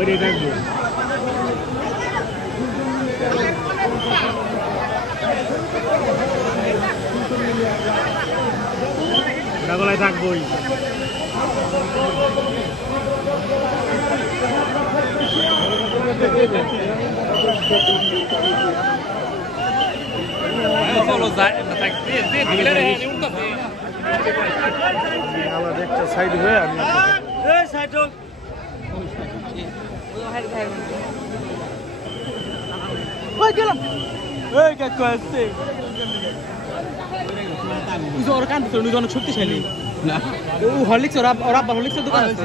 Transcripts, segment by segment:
ওইটাই থাকবো। ওটা থাকবোই। আলাদা সাইড হয়ে আমি গেলাম। ওর কান অনেক শক্তিশালী না, ও হরলিক্স ওর আব্বা হরলিক্সের দোকান আছে।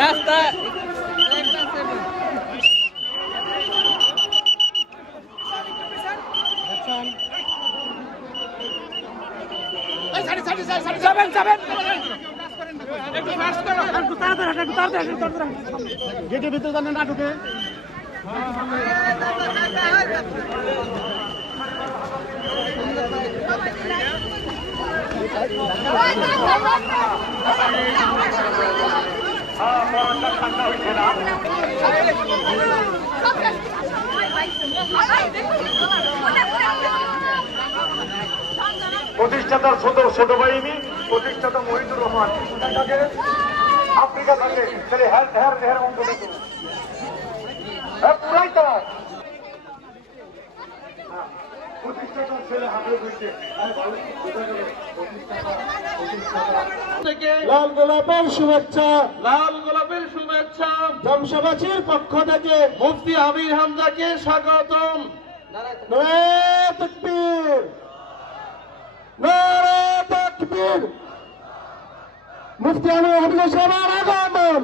রাস্তা গেটের ভিতরে জানে না ঢুকে। প্রতিষ্ঠাতার ছোট বাহিনী, প্রতিষ্ঠাতা মহিদুর রহমান আফ্রিকা থেকে ছেলে হের অঙ্ক পুরাই তো প্রতিষ্ঠাতার ছেলে হাতে বসে লাল গোলাপের শুভেচ্ছা, লাল গোলাপের শুভেচ্ছা জমশাবাসীর পক্ষ থেকে মুফতি আমির হামজাকে স্বাগতম। নারায়ে তাকবীর, নারায়ে তাকবীর। মুফতি আমির হামজা সাহেবের আগমন,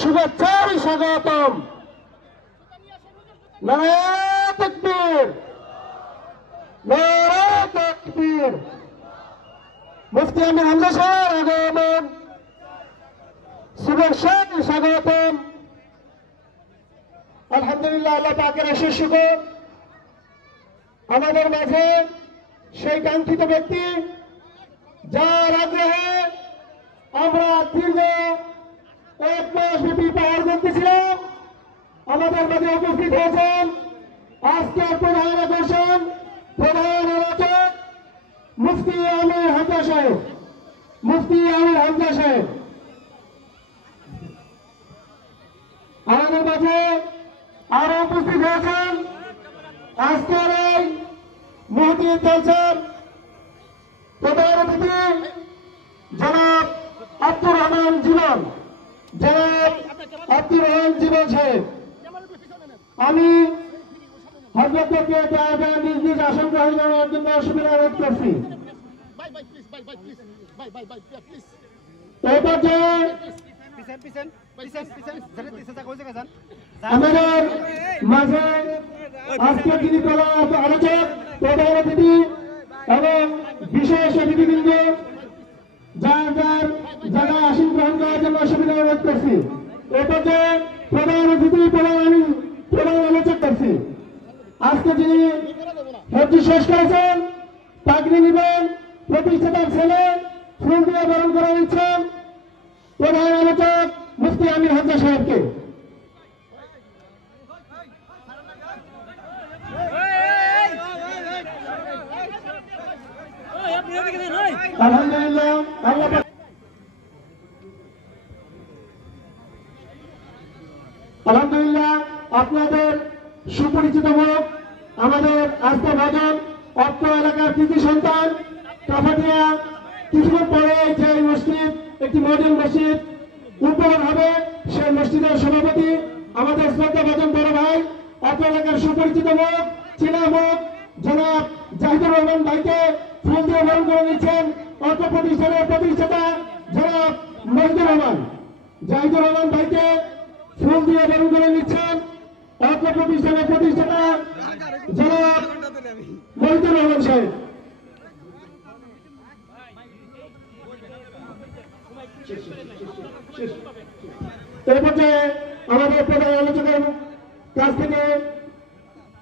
শুভেচ্ছার স্বাগতম। নারায়ে তাকবীর, নারায়ে তাকবীর। মুফতি আমির হামজা সাহেবের আগমন, শুভেচ্ছার স্বাগতম। আলহামদুলিল্লাহ, আল্লাহ পাকের অশেষ শুকর, আমাদের মাঝে সেই কাঙ্ক্ষিত ব্যক্তি যার আগ্রহে আমরা দীর্ঘ 1 মাস ব্যাপী পাহাড় করতেছিলাম, আমাদের মাঝে উপস্থিত হয়েছেন আজকের প্রধান আকর্ষণ, প্রধান আলোচক মুফতি আমির হামজা সাহেব। মুফতি আমির হামজা সাহেব আমাদের মাঝে আরো উপস্থিত হয়েছেন আজকের এই মুহূর্তে চলছেন প্রধান অতিথি জনাব আব্দুর রহমান জীবন, জনাব আব্দুর রহমান জীবন সাহেব। আমি হযরতকে নিজ নিজ আসন গ্রহণ করার জন্য সুবিধা বোধ করছি। এই পর্যায়ে আমাদের মাঝে আজকে যিনি আলোচক, প্রধান অতিথি এবং বিশেষ অতিথিবৃন্দ যার যার জায়গায় আসন গ্রহণ করার জন্য সুবিধা বোধ করছি। এ পর্যায়ে প্রধান অতিথি প্রধান আলোচক করছি। আজকে যিনি হজ্জি শেষ করেছেন, পাগড়ি নিবেন, প্রতিষ্ঠাতার ছেলে ফুল দিয়ে বরণ করে দিচ্ছেন প্রধান আলোচক মুফতি আমির হামজা সাহেবকে। আলহামদুলিল্লাহ, আলহামদুলিল্লাহ, আপনাদের সুপরিচিত মুখ আমাদের আস্থা ভাজন অর্থ এলাকার কৃতি সন্তান কাফাটিয়া। কিছুক্ষণ পরে যে মসজিদ, একটি মডেল মসজিদ উদ্বোধন হবে, সেই মসজিদের সভাপতি আমাদের শ্রদ্ধাভাজন বড় ভাই অত্র এলাকার সুপরিচিত মুখ চেনা মুখ জনাব জাহিদুর রহমান ভাইকে ফুল দিয়ে বরণ করে নিচ্ছেন অত্র প্রতিষ্ঠানের প্রতিষ্ঠাতা জনাব মহিদুর রহমান। জাহিদুর রহমান ভাইকে ফুল দিয়ে বরণ করে নিচ্ছেন অত্র প্রতিষ্ঠানের প্রতিষ্ঠাতা জনাব মহিদুর রহমান সাহেব। এর পর্যায়ে আমাদের প্রধান আলোচকের কাছ থেকে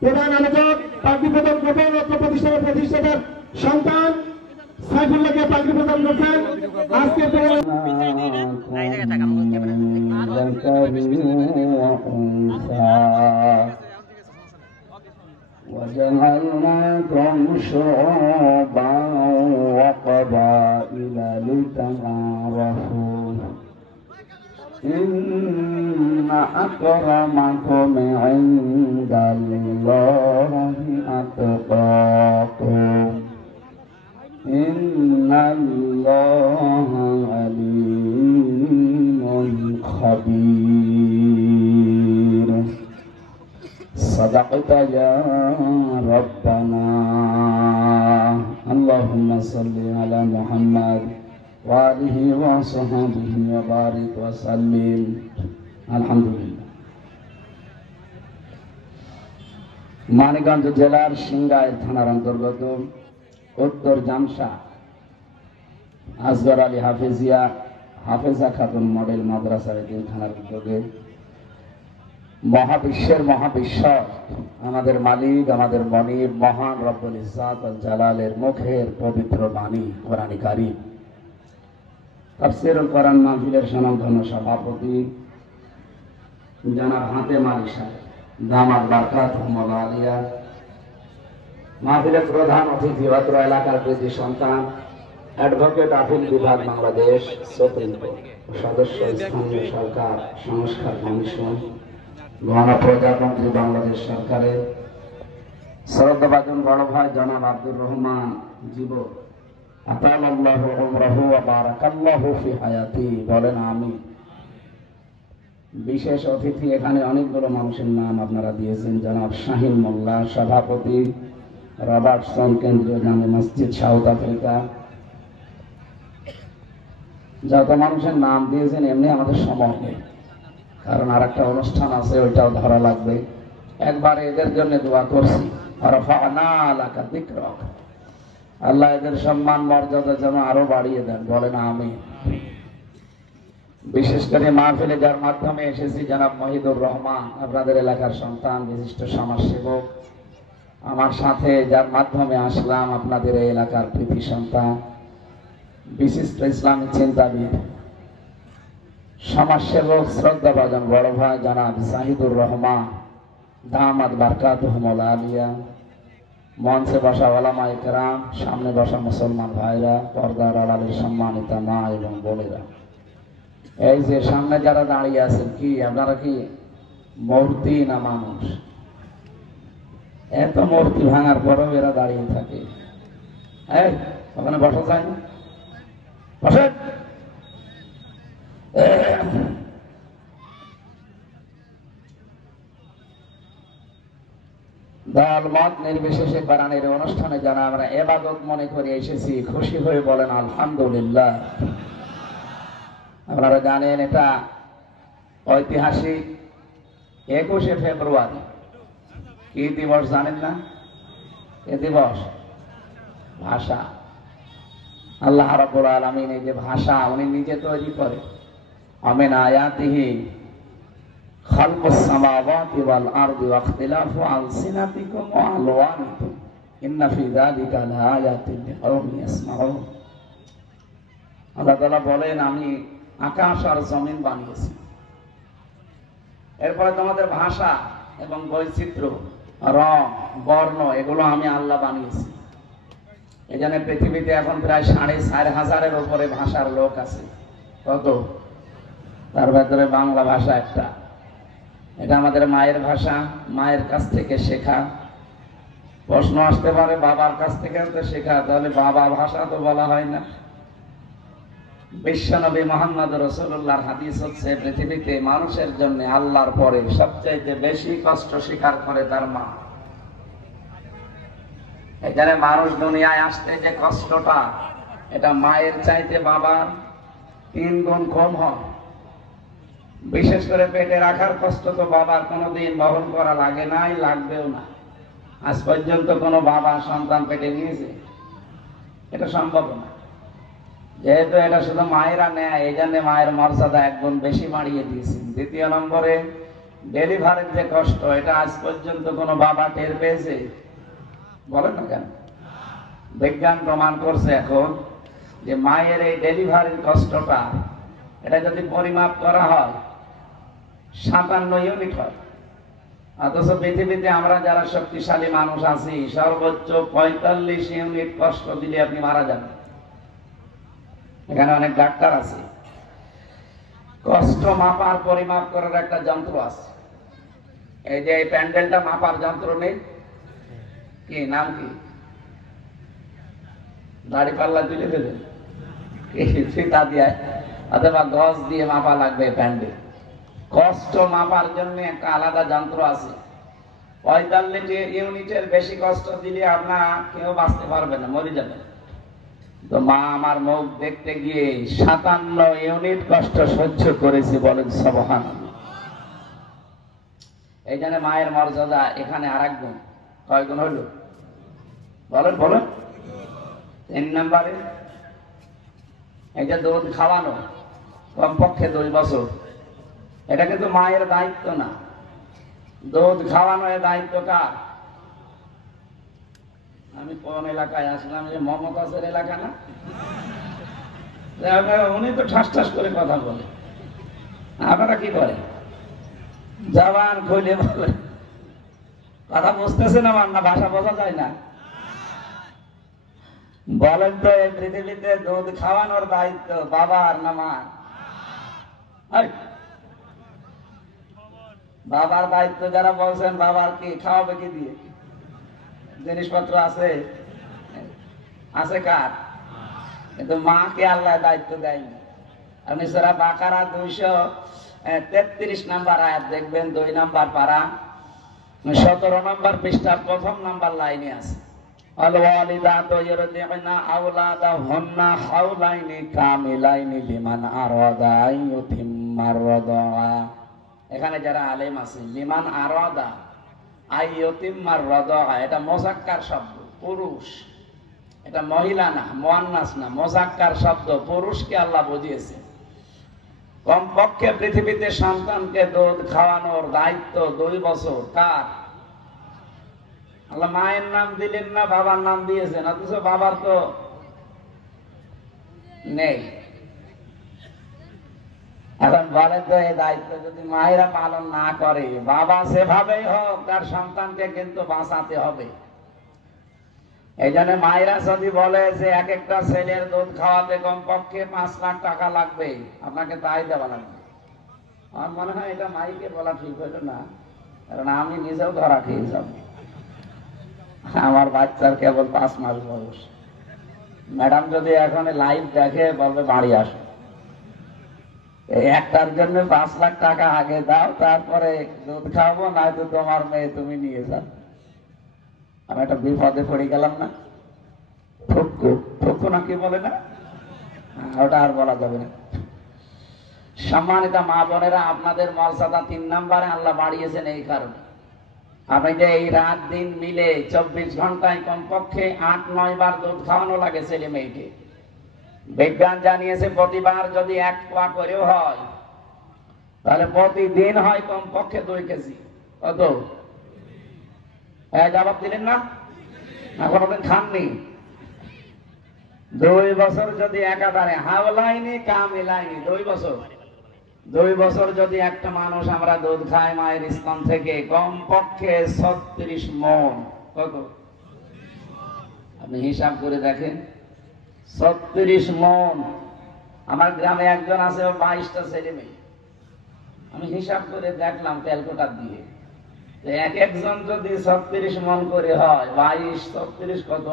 প্রধান আলোচক পাগড়ি প্রদান করবেন অত্র প্রতিষ্ঠানের প্রতিষ্ঠাতার সন্তান সাইফুল্লাহকে পাগড়ি প্রদান করছেন। আজকে وجعلناكم شعوبا وقبائل لتعارفوا إن أكرمكم عند الله أتقاكم إن الله عليم خبير صدقت يا ربنا اللهم صل على محمد وآله وصحبه وبارك وسلم الحمد لله। মানিকগঞ্জ জেলার সিংগাই থানার অন্তর্গত উত্তর জামসা আসগর আলী হাফেজিয়া হাফেজা খাতুন মডেল মাদ্রাসার থানার উদ্যোগে মহাবিশ্বের মহাবিশ্বর আমাদের মালিক আমাদের মনিব মহান রব্বুল ইজ্জাত ওয়াল জালালের মুখের পবিত্র বাণী কোরআনে কারীম তাফসীরুল কোরআন মাহফিলের স্বনামধন্য সভাপতি জনাব হাতেম আলী সাহেব দামাত বারকাতুহুল আলিয়া, মাহফিলের প্রধান অতিথি অত্র এলাকার কৃতি সন্তান অ্যাডভোকেট আপিল বিভাগ বাংলাদেশ সুপ্রিম কোর্ট সদস্য স্থানীয় সরকার সংস্কার কমিশন গণপ্রজাতন্ত্রী বাংলাদেশ সরকারের শ্রদ্ধাভাজন বড় ভাই জনাব আব্দুর রহমান যুবক আতালাল্লাহু উমরাহু ওয়া বারাকাল্লাহু ফি হায়াতি বলেন আমিন। বিশেষ অতিথি এখানে অনেকগুলো মানুষের নাম আপনারা দিয়েছেন। জনাব শাহিন মোল্লা সভাপতি রবার্টসন কেন্দ্রীয় জামে মসজিদ সাউথ আফ্রিকা। যত মানুষের নাম দিয়েছেন এমনি আমাদের সময় নেই, কারণ আর একটা অনুষ্ঠান আছে ওইটাও ধরা লাগবে। একবার এদের জন্য দোয়া করছি আল্লাহ এদের সম্মান মর্যাদা যেন আরো বাড়িয়ে দেন বলেন আমিন। বিশেষ করে মাহফিলে যার মাধ্যমে এসেছি জনাব মহিদুর রহমান আপনাদের এলাকার সন্তান বিশিষ্ট সমাজসেবক, আমার সাথে যার মাধ্যমে আসলাম আপনাদের এই এলাকার কৃতি সন্তান বিশিষ্ট ইসলামী চিন্তাবিদ সমাজসেবক শ্রদ্ধাভাজন বড় ভাই জনাব জাহিদুর রহমান দামাত বারকাতুহুল আলিয়া, মঞ্চে বসা ওলামা ইকরাম, সামনে বসা মুসলমান ভাইরা, পর্দার আড়ালের সম্মানিতা মা এবং বোনেরা, এই যে সামনে যারা দাঁড়িয়ে আছেন কি আপনারা কি মূর্তি না মানুষ? এত মূর্তি ভাঙার পরেও এরা দাঁড়িয়ে থাকে। ওখানে বসা যায় না, বসেন। দল মত নির্বিশেষে কোরআনের অনুষ্ঠানে যারা আমরা ইবাদত মনে করে এসেছি খুশি হয়ে বলেন আলহামদুলিল্লাহ। আপনারা জানেন এটা ঐতিহাসিক 21শে ফেব্রুয়ারি। কি দিবস জানেন না? এ দিবস ভাষা। আল্লাহ রাব্বুল আলামিন এই যে ভাষা উনি নিজে তৈরি করে। আমিন আয়াতিহি খালকুস সামাওয়াতি ওয়াল আরদি ওয়া ইখতিলাফু আলসিনাতিকুম ওয়া আলওয়ানিকুম ইন্না ফি যালিকা লাআয়াতিন লিকাওমিন ইয়াসমাউন। আল্লাহ তাআলা বলেন আমি আকাশ আর জমিন বানিয়েছি, এরপরে তোমাদের ভাষা এবং বৈচিত্র্য রং বর্ণ এগুলো আমি আল্লাহ বানিয়েছি। এখানে পৃথিবীতে এখন প্রায় 4,500-এর উপরে ভাষার লোক আছে। কত? তার ভেতরে বাংলা ভাষা একটা। এটা আমাদের মায়ের ভাষা, মায়ের কাছ থেকে শেখা। প্রশ্ন আসতে পারে বাবার কাছ থেকে তো শেখা, তাহলে বাবা ভাষা তো বলা হয় না। বিশ্বনবী মুহাম্মদ রাসূলুল্লাহর হাদিস হচ্ছে, পৃথিবীতে মানুষের জন্য আল্লাহর পরে সবচাইতে বেশি কষ্ট স্বীকার করে তার মা। এখানে মানুষ দুনিয়ায় আসতে যে কষ্টটা, এটা মায়ের চাইতে বাবার 3 গুণ কম হয়। বিশেষ করে পেটে রাখার কষ্ট তো বাবার কোনোদিন বহন করা লাগে নাই, লাগবেও না। আজ পর্যন্ত কোনো বাবা সন্তান পেটে নিয়েছে? এটা সম্ভব না। যেহেতু এটা শুধু মায়েরা নেয়, এই জন্য মায়ের মর্যাদা 1 গুণ বেশি বাড়িয়ে দিয়েছেন। দ্বিতীয় নম্বরে, ডেলিভারির যে কষ্ট, এটা আজ পর্যন্ত কোনো বাবা টের পেয়েছে? বলেন না কেন? বিজ্ঞান প্রমাণ করছে এখন যে মায়ের এই ডেলিভারির কষ্টটা, এটা যদি পরিমাপ করা হয় 57 ইউনিট হয়। অথচ পৃথিবীতে আমরা যারা শক্তিশালী মানুষ আছি, সর্বোচ্চ 45 ইউনিট কষ্ট দিলে আপনি মারা যাবেন। এখানে অনেক ডাক্তার আছে, কষ্ট মাপার পরিমাপ করার একটা যন্ত্র আছে। এই যে এই প্যান্ডেলটা মাপার যন্ত্র নেই, কি নাম কি? দাড়ি পাল্লা তুলে দেবেন ফিতা দিয়ে অথবা গজ দিয়ে মাপা লাগবে প্যান্ডেল। কষ্ট মাপার জন্য একটা আলাদা যন্ত্র আছে। 45 ইউনিটের বেশি কষ্ট দিলে আপনার কেউ বাঁচতে পারবে না, মরে যাবে। তো মা আমার মুখ দেখতে গিয়ে 57 ইউনিট কষ্ট সহ্য করেছি, বলেন সুবহানাল্লাহ। এই জন্য মায়ের মর্যাদা এখানে আরেক গুণ। কয় গুণ হলো? বলেন বলেন। 3 নম্বরে, এই যে দুধ খাওয়ানো কমপক্ষে 2 বছর, এটা কিন্তু মায়ের দায়িত্ব না। দুধ খাওয়ানো এর দায়িত্ব কার? আমি কোন এলাকায় আসলাম? যে মমতাজের এলাকা না? উনি তো ঠাস ঠাস করে কথা বলে, আপনারা কি করেন? জবান খুলে বলে কথা বুঝতেছেন আমার, না ভাষা বোঝা যায় না? বলেন তো, এই পৃথিবীতে দুধ খাওয়ানোর দায়িত্ব বাবার না মার? বাবার দায়িত্ব যারা বলছেন, বাবার কি খাওয়াবে কি দিয়ে? জিনিসপত্র আছে, আছে কার? কিন্তু মাকে আল্লাহ দায়িত্ব দেয়নি। আপনি সূরা বাকারা 233 নম্বর আয়াত দেখবেন, 2 নম্বর পারা 17 নম্বর পৃষ্ঠার 1ম নম্বর লাইনে আছে, আল ওয়ালিদাতু ইরদি'না আওলাদাহুন্না হাওলাইনি কামিলাইনি লিমান আরাদা আন ইউতিম্মার রাদা। এখানে যারা আলেম আছে, লিমান আরাদা আন ইউতিম্মার রাদা, এটা মুযাক্কার শব্দ, পুরুষ। এটা মহিলা না, মুয়ান্নাস না, মুযাক্কার শব্দ, পুরুষকে আল্লাহ বুঝিয়েছে। কমপক্ষে পৃথিবীতে সন্তানকে দুধ খাওয়ানোর দায়িত্ব 2 বছর কার? আল্লাহ মায়ের নাম দিলেন না, বাবার নাম দিয়েছেন, অথচ বাবার তো নেই। এখন বলে তো, এই দায়িত্ব যদি মায়েরা পালন না করে, বাবা সেভাবেই হোক তার সন্তানকে কিন্তু বাঁচাতে হবে। এই জন্য মায়েরা যদি বলে যে এক একটা ছেলের দুধ খাওয়াতে কমপক্ষে 5 লাখ টাকা লাগবে, আপনাকে তাই দেওয়া লাগবে। আমার মনে হয় এটা মাইকে বলা ঠিক হলো না, কারণ আমি নিজেও ধরা খেয়ে যাব। আমার বাচ্চার কেবল 5 মাস বয়স। ম্যাডাম যদি এখন লাইভ দেখে, বলবে বাড়ি আসো, একটার জন্য 5 লাখ টাকা আগে দাও, তারপরে দুধ খাওয়াবো, নয়তো তোমার মেয়ে তুমি নিয়ে যাও। আমি একটা বিপদে পড়ে গেলাম না? ঠক্কু ঠক্কু না কি বলে না, ওটা আর বলা যাবে না। সম্মানিত মা বোনেরা, আপনাদের মর্যাদা 3 নম্বরে আল্লাহ বাড়িয়েছেন এই কারণে, আপনি যে এই রাত দিন মিলে 24 ঘন্টায় কমপক্ষে 8-9 বার দুধ খাওয়ানো লাগে ছেলে মেয়েকে। বিজ্ঞান জানিয়েছে প্রতিবার যদি 1 পোয়া করেও হয়, তাহলে প্রতিদিন হয় কমপক্ষে 2 কেজি। কত? জবাব দিলেন না? কোনদিন খাননি? 2 বছর যদি একাধারে হাওলাইনি কামিলাইনি, 2 বছর যদি একটা মানুষ আমরা দুধ খাই মায়ের স্তন থেকে, কমপক্ষে 36 মণ। কত? আপনি হিসাব করে দেখেন, 36 মণ। আমার গ্রামে একজন আছে, 22টা ছেলে মেয়ে। আমি হিসাব করে দেখলাম ক্যালকুলেটর দিয়ে, এক একজন যদি 36 মণ করে হয়, 22 36 কত?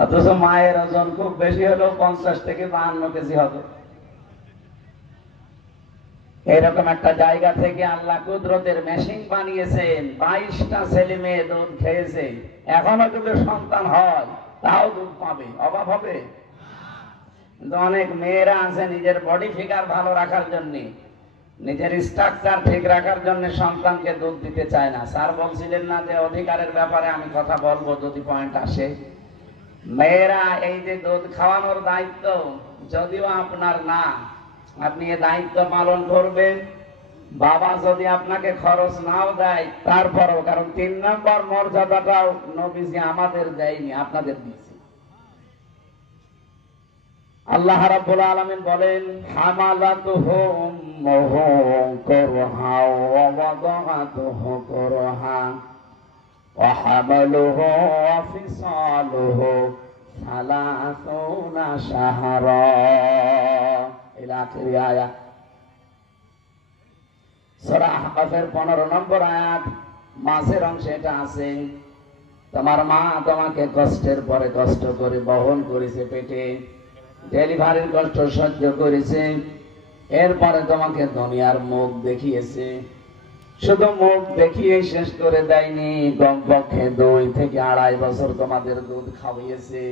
অথচ মায়ের ওজন খুব বেশি হলেও 50 থেকে 52 কেজি হবে। এরকম একটা জায়গা থেকে আল্লাহ কুদরতের মেশিন বানিয়েছেন। 22টা ছেলে মেয়ে দুধ খেয়েছে, এখনো যদি সন্তান হয় তাও দুধ পাবে, অভাব হবে? কিন্তু অনেক মেয়েরা আছে নিজের বডি ফিগার ভালো রাখার জন্য, নিজের স্ট্রাকচার ঠিক রাখার জন্য সন্তানকে দুধ দিতে চায় না। স্যার বলছিলেন না যে অধিকারের ব্যাপারে আমি কথা বলবো যদি পয়েন্ট আসে। মেয়েরা এই যে দুধ খাওয়ানোর দায়িত্ব যদিও আপনার না, আপনি এ দায়িত্ব পালন করবেন। বাবা যদি আপনাকে খরচ নাও দেয় তারপরও, কারণ 3 নম্বর মর্যাদাটাও নবীজি আমাদের দেয়নি, আপনাদের দিয়েছে। আল্লাহ রাব্বুল আলামিন বলেন, হামালাতুহু উম্মুহু কুরহা ওয়া ওয়াদাআতুহু কুরহা ওয়া হামালুহু ওয়া ফিসালুহু 30 শাহরা ইলা আখির আয়াত। সূরা আহকাফের 15 নম্বর আয়াত মাঝের অংশে এটা আছে। তোমার মা তোমাকে কষ্টের পরে কষ্ট করে বহন করেছে, পেটে ডেলিভারির কষ্ট সহ্য করেছে, এরপরে তোমাকে দুনিয়ার মুখ দেখিয়েছে। শুধু মুখ দেখিয়ে শেষ করে দেয়নি, কমপক্ষে 2 থেকে 2.5 বছর তোমাদের দুধ খাওয়িয়েছে।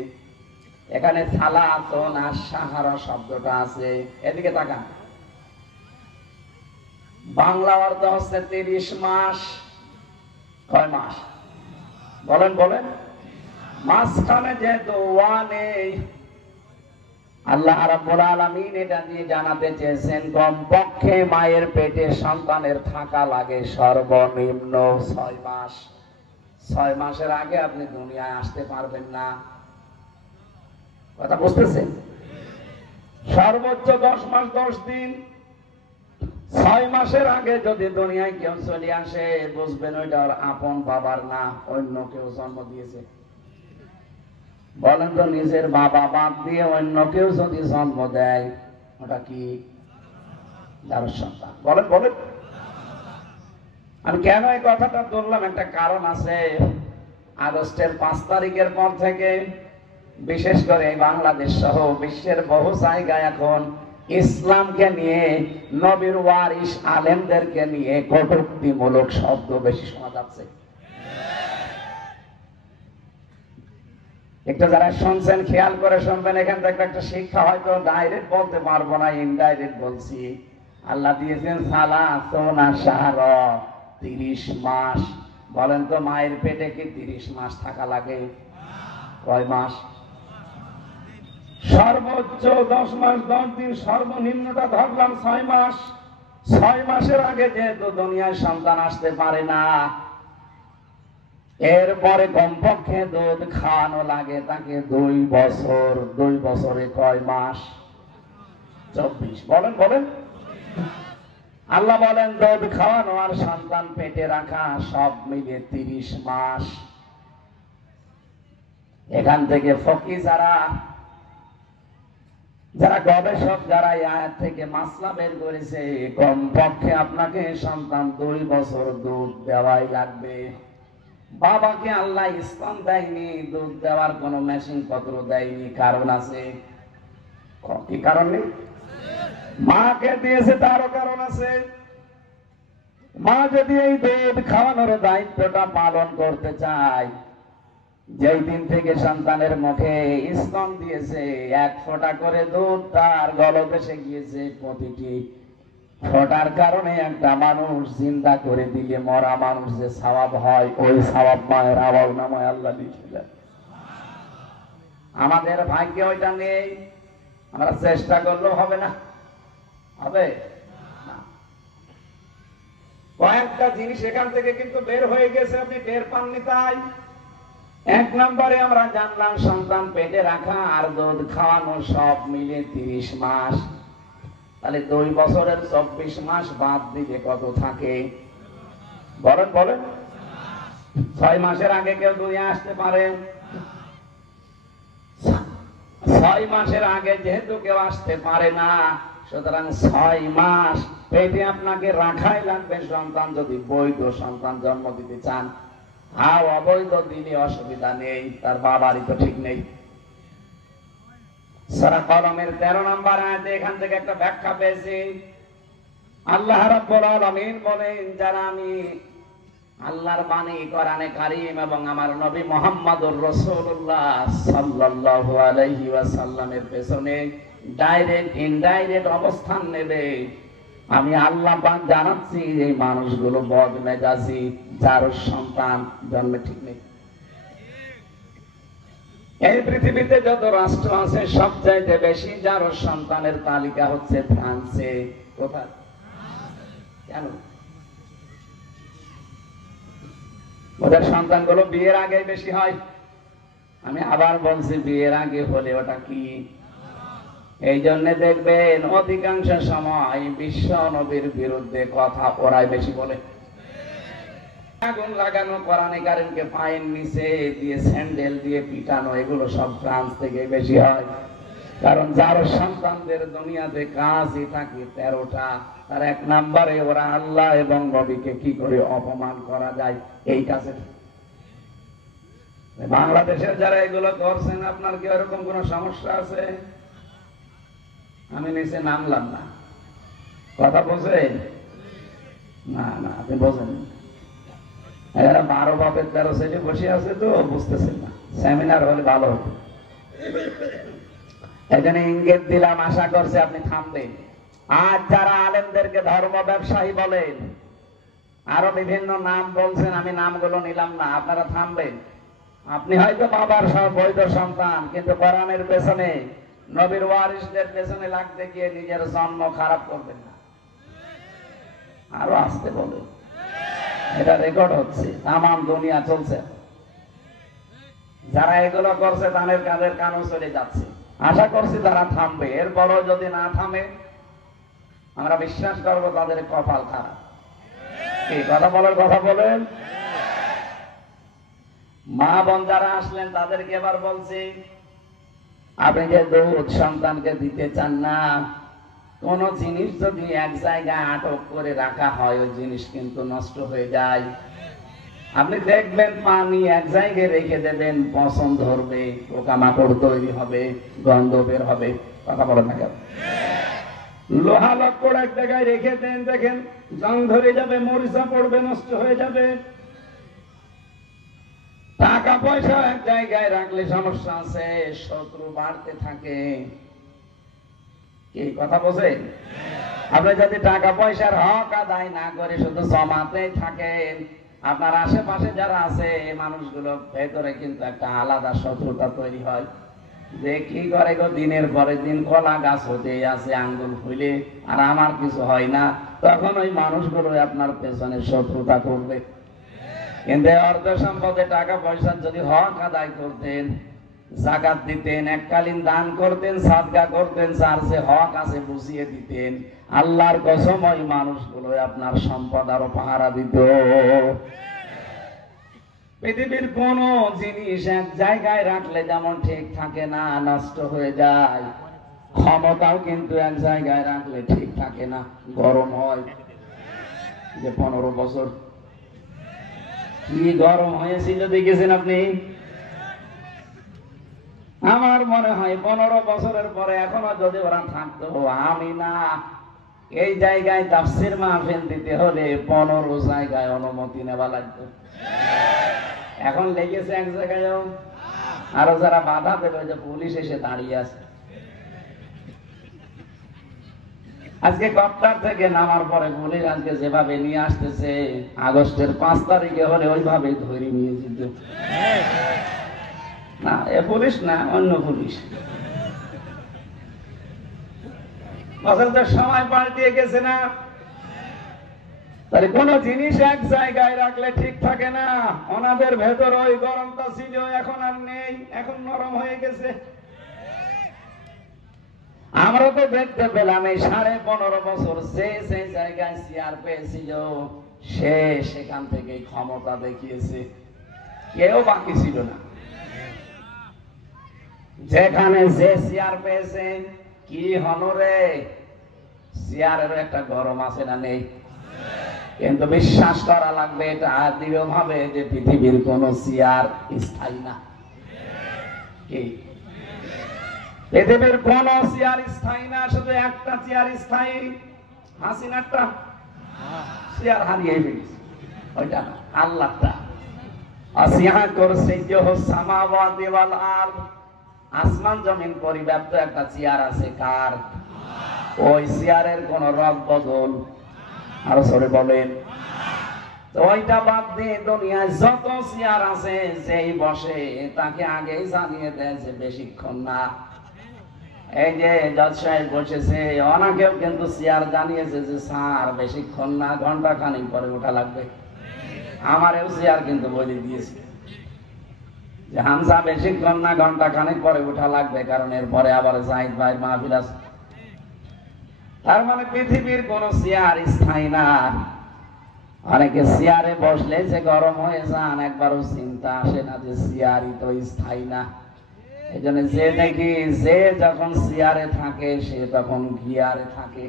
এখানে সালাতুন আশ-শাহরা শব্দটা আছে, এদিকে তাকান। বাংলা অর্থ হচ্ছে 30 মাস। কয় মাস বলেন বলেন? মাঝখানে যেহেতু ওয়া নেই, আল্লাহ রাব্বুল আলামিন এটা দিয়ে জানাতে চেয়েছেন কমপক্ষে মায়ের পেটে সন্তানের থাকা লাগে সর্বনিম্ন 6 মাস। 6 মাসের আগে আপনি দুনিয়ায় আসতে পারবেন না। কথা বুঝতেছেন? সর্বোচ্চ 10 মাস 10 দিন। 6 মাসের আগে যদি দুনিয়ায় কেউ চলে আসে বুঝবেন ওইটা ওর আপন বাবার না, অন্য কেউ জন্ম দিয়েছে। বলেন তো, নিজের বাবা বাদ দিয়ে অন্য কেউ যদি জন্ম দেয় ওটা কি যার সন্তান? বলেন বলেন। আমি কেন এই কথাটা বললাম, একটা কারণ আছে। আগস্টের 5 তারিখের পর থেকে বিশেষ করে বাংলাদেশ সহ বিশ্বের বহু জায়গায় এখন ইসলামকে নিয়ে, নবীর ওয়ারিস আলেমদেরকে নিয়ে কটূক্তিমূলক শব্দ বেশি শোনা যাচ্ছে। একটু যারা শুনছেন খেয়াল করে শুনবেন, এখান থেকে একটা শিক্ষা হয়তো ডাইরেক্ট বলতে পারবো না, ইনডাইরেক্ট বলছি। আল্লাহ দিয়েছেন সালাতুন শাহরা, 30 মাস। বলেন তো, মায়ের পেটে কি 30 মাস থাকা লাগে? কয় মাস? সর্বোচ্চ 10 মাস 10 দিন, সর্বনিম্নটা ধরলাম 6 মাস। 6 মাসের আগে যেহেতু দুনিয়ায় সন্তান আসতে পারে না, এরপরে কমপক্ষে দুধ খাওয়ানো লাগে তাকে 2 বছর। 2 বছরে কয় মাস? 24। বলেন বলেন। আল্লাহ বলেন দুধ খাওয়ানো আর সন্তান পেটে রাখা সব মিলে 30 মাস। এখান থেকে ফকি যারা গবেষক যারা এই আয়াত থেকে মাসলা বের করেছে, কমপক্ষে আপনাকে সন্তান 2 বছর দুধ দেওয়াই লাগবে। বাবাকে আল্লাহ স্তন দেয়নি, দুধ দেওয়ার কোন মেশিন পত্র দেয়নি, কারণ আছে। কি কারণ নেই? মাকে দিয়েছে তারও কারণ আছে। মা যদি এই দুধ খাওয়ানোর দায়িত্বটা পালন করতে চায়, যেই দিন থেকে সন্তানের মুখে স্তন দিয়েছে, 1 ফোঁটা করে দুধ তার গলদেশে গিয়েছে, প্রতিটি ফোঁটার কারণে একটা মানুষ জিন্দা করে দিলে মরা মানুষ যে সওয়াব হয়, ওই সওয়াব মায়ের আমল নামায় আল্লাহ লিখে দেন। আমাদের ভাগ্যে ওইটা নেই, আমরা চেষ্টা করলেও হবে না। হবে না। কয়েকটা জিনিস এখান থেকে কিন্তু বের হয়ে গেছে, আপনি টের পাননি। তাই 1 নম্বরে আমরা জানলাম সন্তান পেটে রাখা আর দুধ খাওয়ানো সব মিলে 30 মাস। তাহলে 2 বছরের 24 মাস বাদ দিলে কত থাকে? বলেন বলেন। 6 মাসের আগে কেউ দুনিয়া আসতে পারে? 6 মাসের আগে যেহেতু কেউ আসতে পারে না, সুতরাং 6 মাস পেটে আপনাকে রাখাই লাগবে সন্তান, যদি বৈধ সন্তান জন্ম দিতে চান। অবৈধ দিলে অসুবিধা নেই, তার বাবারই তো ঠিক নেই। সূরা কলমের 13 নম্বর আয়াতে এখান থেকে একটা ব্যাখ্যা পেয়েছি। আল্লাহ রাব্বুল আলামিন বলেন, যারা আমি আল্লাহর বাণী কোরআনে কারীম এবং আমার নবী মুহাম্মদুর রাসূলুল্লাহ সাল্লাল্লাহু আলাইহি ওয়াসাল্লামের পেছনে ডাইরেক্ট ইনডাইরেক্ট অবস্থান নেবে, আমি আল্লাহ পাক জানাচ্ছি এই মানুষগুলো বদমেজাজি, যার সন্তান জন্মে ঠিক নেই। এই পৃথিবীতে যত রাষ্ট্র আছে সবচাইতে বেশি যার সন্তানের তালিকা হচ্ছে ফ্রান্সে। কোথায়? কেন? ওদের সন্তানগুলো বিয়ের আগে বেশি হয়। আমি আবার বলছি, বিয়ের আগে হলে ওটা কি? এই জন্য দেখবেন অধিকাংশ সময় বিশ্ব নবীর বিরুদ্ধে কথা ওরাই বেশি বলে। আগুন লাগানো, কোরআনে কারীমকে পায়ের নিচে দিয়ে স্যান্ডেল দিয়ে পিটানো, এগুলো সব ফ্রান্স থেকে বেশি হয়। কারণ যার সন্তানদের দুনিয়াতে কাজই থাকে 13টা, তার 1 নম্বরে ওরা আল্লাহ এবং নবীকে কি করে অপমান করা যায় এই কাজে। বাংলাদেশের যারা এগুলো করছেন, আপনার কি এরকম কোন সমস্যা আছে? আমি নিচে নামলাম না, কথা বোঝেন না? না, আপনি বোঝেন। এরা 12 বাপের 13 ছেলে বসে আছে তো বুঝতেছেন না। সেমিনার হলে ভালো হতো। এখানে ইঙ্গিত দিলাম, আশা করছি আপনি থামবেন। আজ যারা আলেমদেরকে ধর্ম ব্যবসায়ী বলেন, আরো বিভিন্ন নাম বলছেন, আমি নামগুলো নিলাম না, আপনারা থামবেন। আপনি হয়তো বাবার সব বৈধ সন্তান, কিন্তু কোরআনের পেছনে, নবীর ওয়ারিসদের পেছনে লাগতে গিয়ে নিজের জন্ম খারাপ করবেন না। আরো আসতে বলেন, এটা রেকর্ড হচ্ছে, তাম দুনিয়া চলছে। যারা এগুলো করছে তাদের কাদের কানও চলে যাচ্ছে। আশা করছি তারা থামবে। এরপরও যদি না থামে, আমরা বিশ্বাস করবো তাদের কপাল খারাপ। এই কথা বলেন। মা বোন যারা আসলেন তাদেরকে এবার বলছি, আপনি যে দুধ সন্তানকে দিতে চান না, কোন জিনিস যদি এক জায়গায় আটক করে রাখা হয়, ওই জিনিস কিন্তু নষ্ট হয়ে যায়। আপনি দেখবেন পানি এক জায়গায় রেখে দেবেন, পচন ধরবে, পোকামাকড় তৈরি হবে, গন্ধ বের হবে। কথা বলেন না কেন? লোহা লক্কড় এক জায়গায় রেখে দেন, দেখেন জং ধরে যাবে, মরিচা পড়বে, নষ্ট হয়ে যাবে। টাকা পয়সা এক জায়গায় রাখলে সমস্যা আছে, শত্রু বাড়তে থাকে। কি কথা বোঝেন? আপনি যদি টাকা পয়সার হক আদায় না করে শুধু জমাতে থাকেন, আপনার আশেপাশে যারা আছে এই মানুষগুলো ভেতরে কিন্তু একটা আলাদা শত্রুতা তৈরি হয়। যে কি করে গো, দিনের পরে দিন কলা গাছ হতে আছে আঙ্গুল ফুলে, আর আমার কিছু হয় না, তখন ওই মানুষগুলো আপনার পেছনে শত্রুতা করবে। কিন্তু অর্থ সম্পদে টাকা পয়সা যদি হক আদায় করতেন, যাকাত দিতেন, এককালীন দান করতেন, সাদকা করতেন, যার যে হক আছে বুঝিয়ে দিতেন, আল্লাহর কসম ওই মানুষগুলো আপনার সম্পদ আরো পাহারা দিত। পৃথিবীর কোন জিনিস এক জায়গায় রাখলে যেমন ঠিক থাকে না, নষ্ট হয়ে যায়, ক্ষমতাও কিন্তু এক জায়গায় রাখলে ঠিক থাকে না, গরম হয়। যে 15 বছর কি গরম হয়েছিল দেখেছেন আপনি? আমার মনে হয় 15 বছরের পরে এখনো যদি ওরা থাকতো, আমি না, এই জায়গায় তাফসীর মাহফিল দিতে হলে 15 জায়গায় অনুমতি নেওয়া লাগতো। এখন লেগেছে এক জায়গায়, আরো যারা বাধা দেবে, যে পুলিশ এসে দাঁড়িয়ে আছে। আজকে কপ্টার থেকে নামার পরে পুলিশ আজকে যেভাবে নিয়ে আসতেছে, আগস্টের 5 তারিখে হলে ওইভাবে ধরে নিয়ে যেত না। এ পুলিশ না, অন্য পুলিশ। বছরটা সময় পাল্টিয়ে গেছে না? তাহলে কোন জিনিস এক জায়গায় রাখলে ঠিক থাকে না। ওনাদের ভেতর ওই গরমটা ছিল, এখন আর নেই, এখন নরম হয়ে গেছে। আমরা তো দেখতে পেলাম এই 15.5 বছর সেই জায়গায় চেয়ার পেয়েছিল, সে সেখান থেকে ক্ষমতা দেখিয়েছে, কেউ বাকি ছিল না। যেখানে যে চেয়ার পেয়েছে, কি হনরে, চেয়ারেরও একটা গরম আছে না নেই? কিন্তু বিশ্বাস করা লাগবে এটা দৃঢ় ভাবে যে পৃথিবীর কোন চেয়ার স্থায়ী না। কি পৃথিবীর কোন চেয়ার স্থায়ী না, শুধু একটা চেয়ার স্থায়ী, হাসিনাটা চেয়ার হারিয়ে ফেলেছে, ওইটা না, আল্লাহটা। আসিয়া করছে সামাওয়াতি ওয়াল আরদ, আসমান জমিন পরিব্যাপ্ত একটা চেয়ার আছে, কার? ওই চেয়ারের কোন রদ বদল আরো সরে বলেন। তো ওইটা বাদ দিয়ে দুনিয়ায় যত চেয়ার আছে, যেই বসে তাকে আগেই জানিয়ে দেয় যে বেশিক্ষণ না। এই যে জজ সাহেব বসেছে, ওনাকেও কিন্তু চেয়ার জানিয়েছে যে স্যার বেশিক্ষণ না, ঘন্টা খানিক পরে ওঠা লাগবে। আমারও চেয়ার কিন্তু বলে দিয়েছে যে হামসা বেশিক্ষণ না, ঘন্টা খানিক পরে ওঠা লাগবে, কারণ এরপরে আবার জাহিদ ভাই মাহফিল আছে। তার মানে পৃথিবীর কোন চেয়ার স্থায়ী না। অনেকে চেয়ারে বসলে যে গরম হয়ে যান, একবারও চিন্তা আসে না যে চেয়ারই তো স্থায়ী না। এই জন্য যে দেখি যে যখন চেয়ারে থাকে সে তখন গিয়ারে থাকে।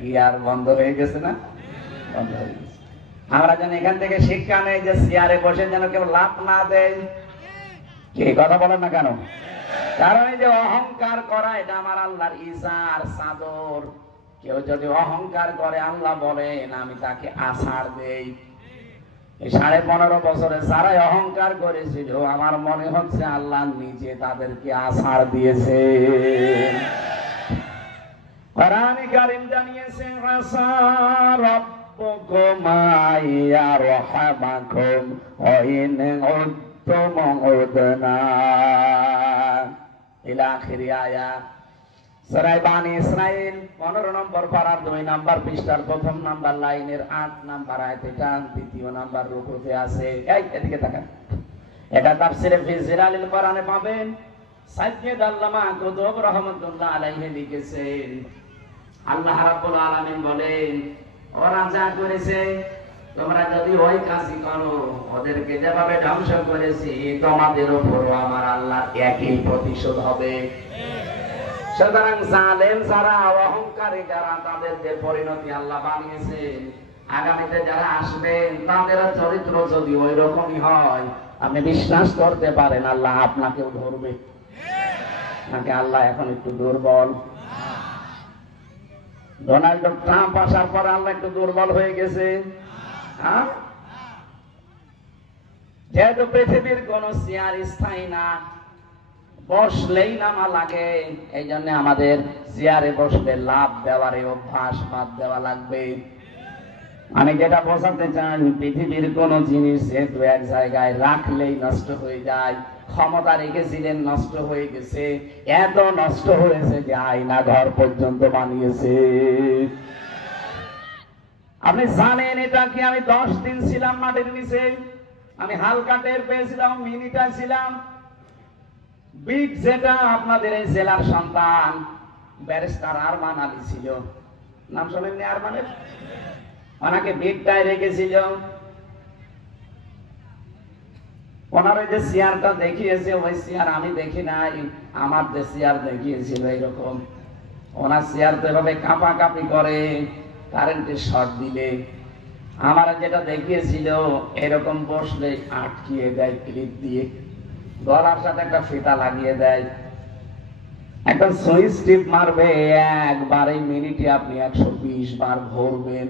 গিয়ার বন্ধ হয়ে গেছে না, বন্ধ হয়ে গেছে। আমরা যেন এখান থেকে শিক্ষা নেই যে চেয়ারে বসে যেন কেউ লাভ না দেয়। কি কথা বলেন না কেন? কারণ এই যে অহংকার করা, এটা আমার আল্লাহর ইজার চাদর। কেউ যদি অহংকার করে, আল্লাহ বলেন আমি তাকে আছাড় দেই। এই 15.5 বছরে যারাই অহংকার করেছিল, আমার মনে হচ্ছে আল্লাহ নিজে তাদেরকে আছাড় দিয়েছে। কোরআন কারীম জানিয়েছে, আসা রাব্বুকুম আইয়ারহামাকুম ওয়া ইন উদ্তুম উদনা ইলা আখিরি আয়াত। সূরা বানী ইসরাঈল 15 নম্বর পারার 2 নম্বর পৃষ্ঠার 1 নম্বর লাইনের 8 নম্বর আয়াত, এটা 2 নম্বর রুকুতে আছে। এই এদিকে তাকান, এটা তাফসীরে ফি জিলালিল কোরআনে পাবেন। সাইয়্যিদ আল্লামা কুতুব রাহমাতুল্লাহ আলাইহি লিখেছেন, আল্লাহ রাব্বুল আলামিন বলেন, ওরা যা করেছে তোমরা যদি ওই কাজই করো, ওদেরকে যেভাবে ধ্বংস করেছি তোমাদের উপরও আমার আল্লাহ একই প্রতিশোধ হবে। সুতরাং জালেম যারা, অহংকারী যারা, তাদের যে পরিণতি আল্লাহ বানিয়েছেন, আগামীতে যারা আসবেন তাদের চরিত্র যদি ওই রকমই হয়, আপনি বিশ্বাস করতে পারেন আল্লাহ আপনাকেও ধরবে। নাকি আল্লাহ এখন একটু দুর্বল? ডোনাল্ড ট্রাম্প আসার পর আল্লাহ একটু দুর্বল হয়ে গেছে? যেহেতু পৃথিবীর কোন চেয়ার স্থায়ী না, বসলেই নামা লাগে, এই জন্য আমাদের চেয়ারে বসলে লাভ দেওয়ার অভ্যাস বাদ দেওয়া লাগবে। আমি যেটা বোঝাতে চাই, পৃথিবীর কোন জিনিস যেহেতু এক জায়গায় রাখলেই নষ্ট হয়ে যায়, ক্ষমতা রেখেছিলেন নষ্ট হয়ে গেছে, এত নষ্ট হয়েছে যে আয়না ঘর পর্যন্ত বানিয়েছে। আপনি জানেন এটা কি? আমি 10 দিন ছিলাম মাটির নিচে, আমি হালকা টের পেয়েছিলাম, মিনিটায় ছিলাম। বিগ যেটা আপনাদের এই জেলার সন্তান ব্যারিস্টার আরমান আলী ছিল, নাম শোনেননি আরমানের? ওনাকে বিগটায় রেখেছিল। ওনার ওই যে চেয়ারটা দেখিয়েছে, ওই চেয়ার আমি দেখি নাই, আমার যে চেয়ার দেখিয়েছিল এইরকম। ওনার চেয়ার তো এভাবে কাঁপাকাঁপি করে কারেন্টের শর্ট দিলে। আমার যেটা দেখিয়েছিল এরকম বসলে আটকিয়ে দেয় ক্লিপ দিয়ে, গলার সাথে একটা ফিতা লাগিয়ে দেয়, একটা সুইচ টিপ মারবে, একবারে মিনিটে আপনি 120 বার ঘুরবেন।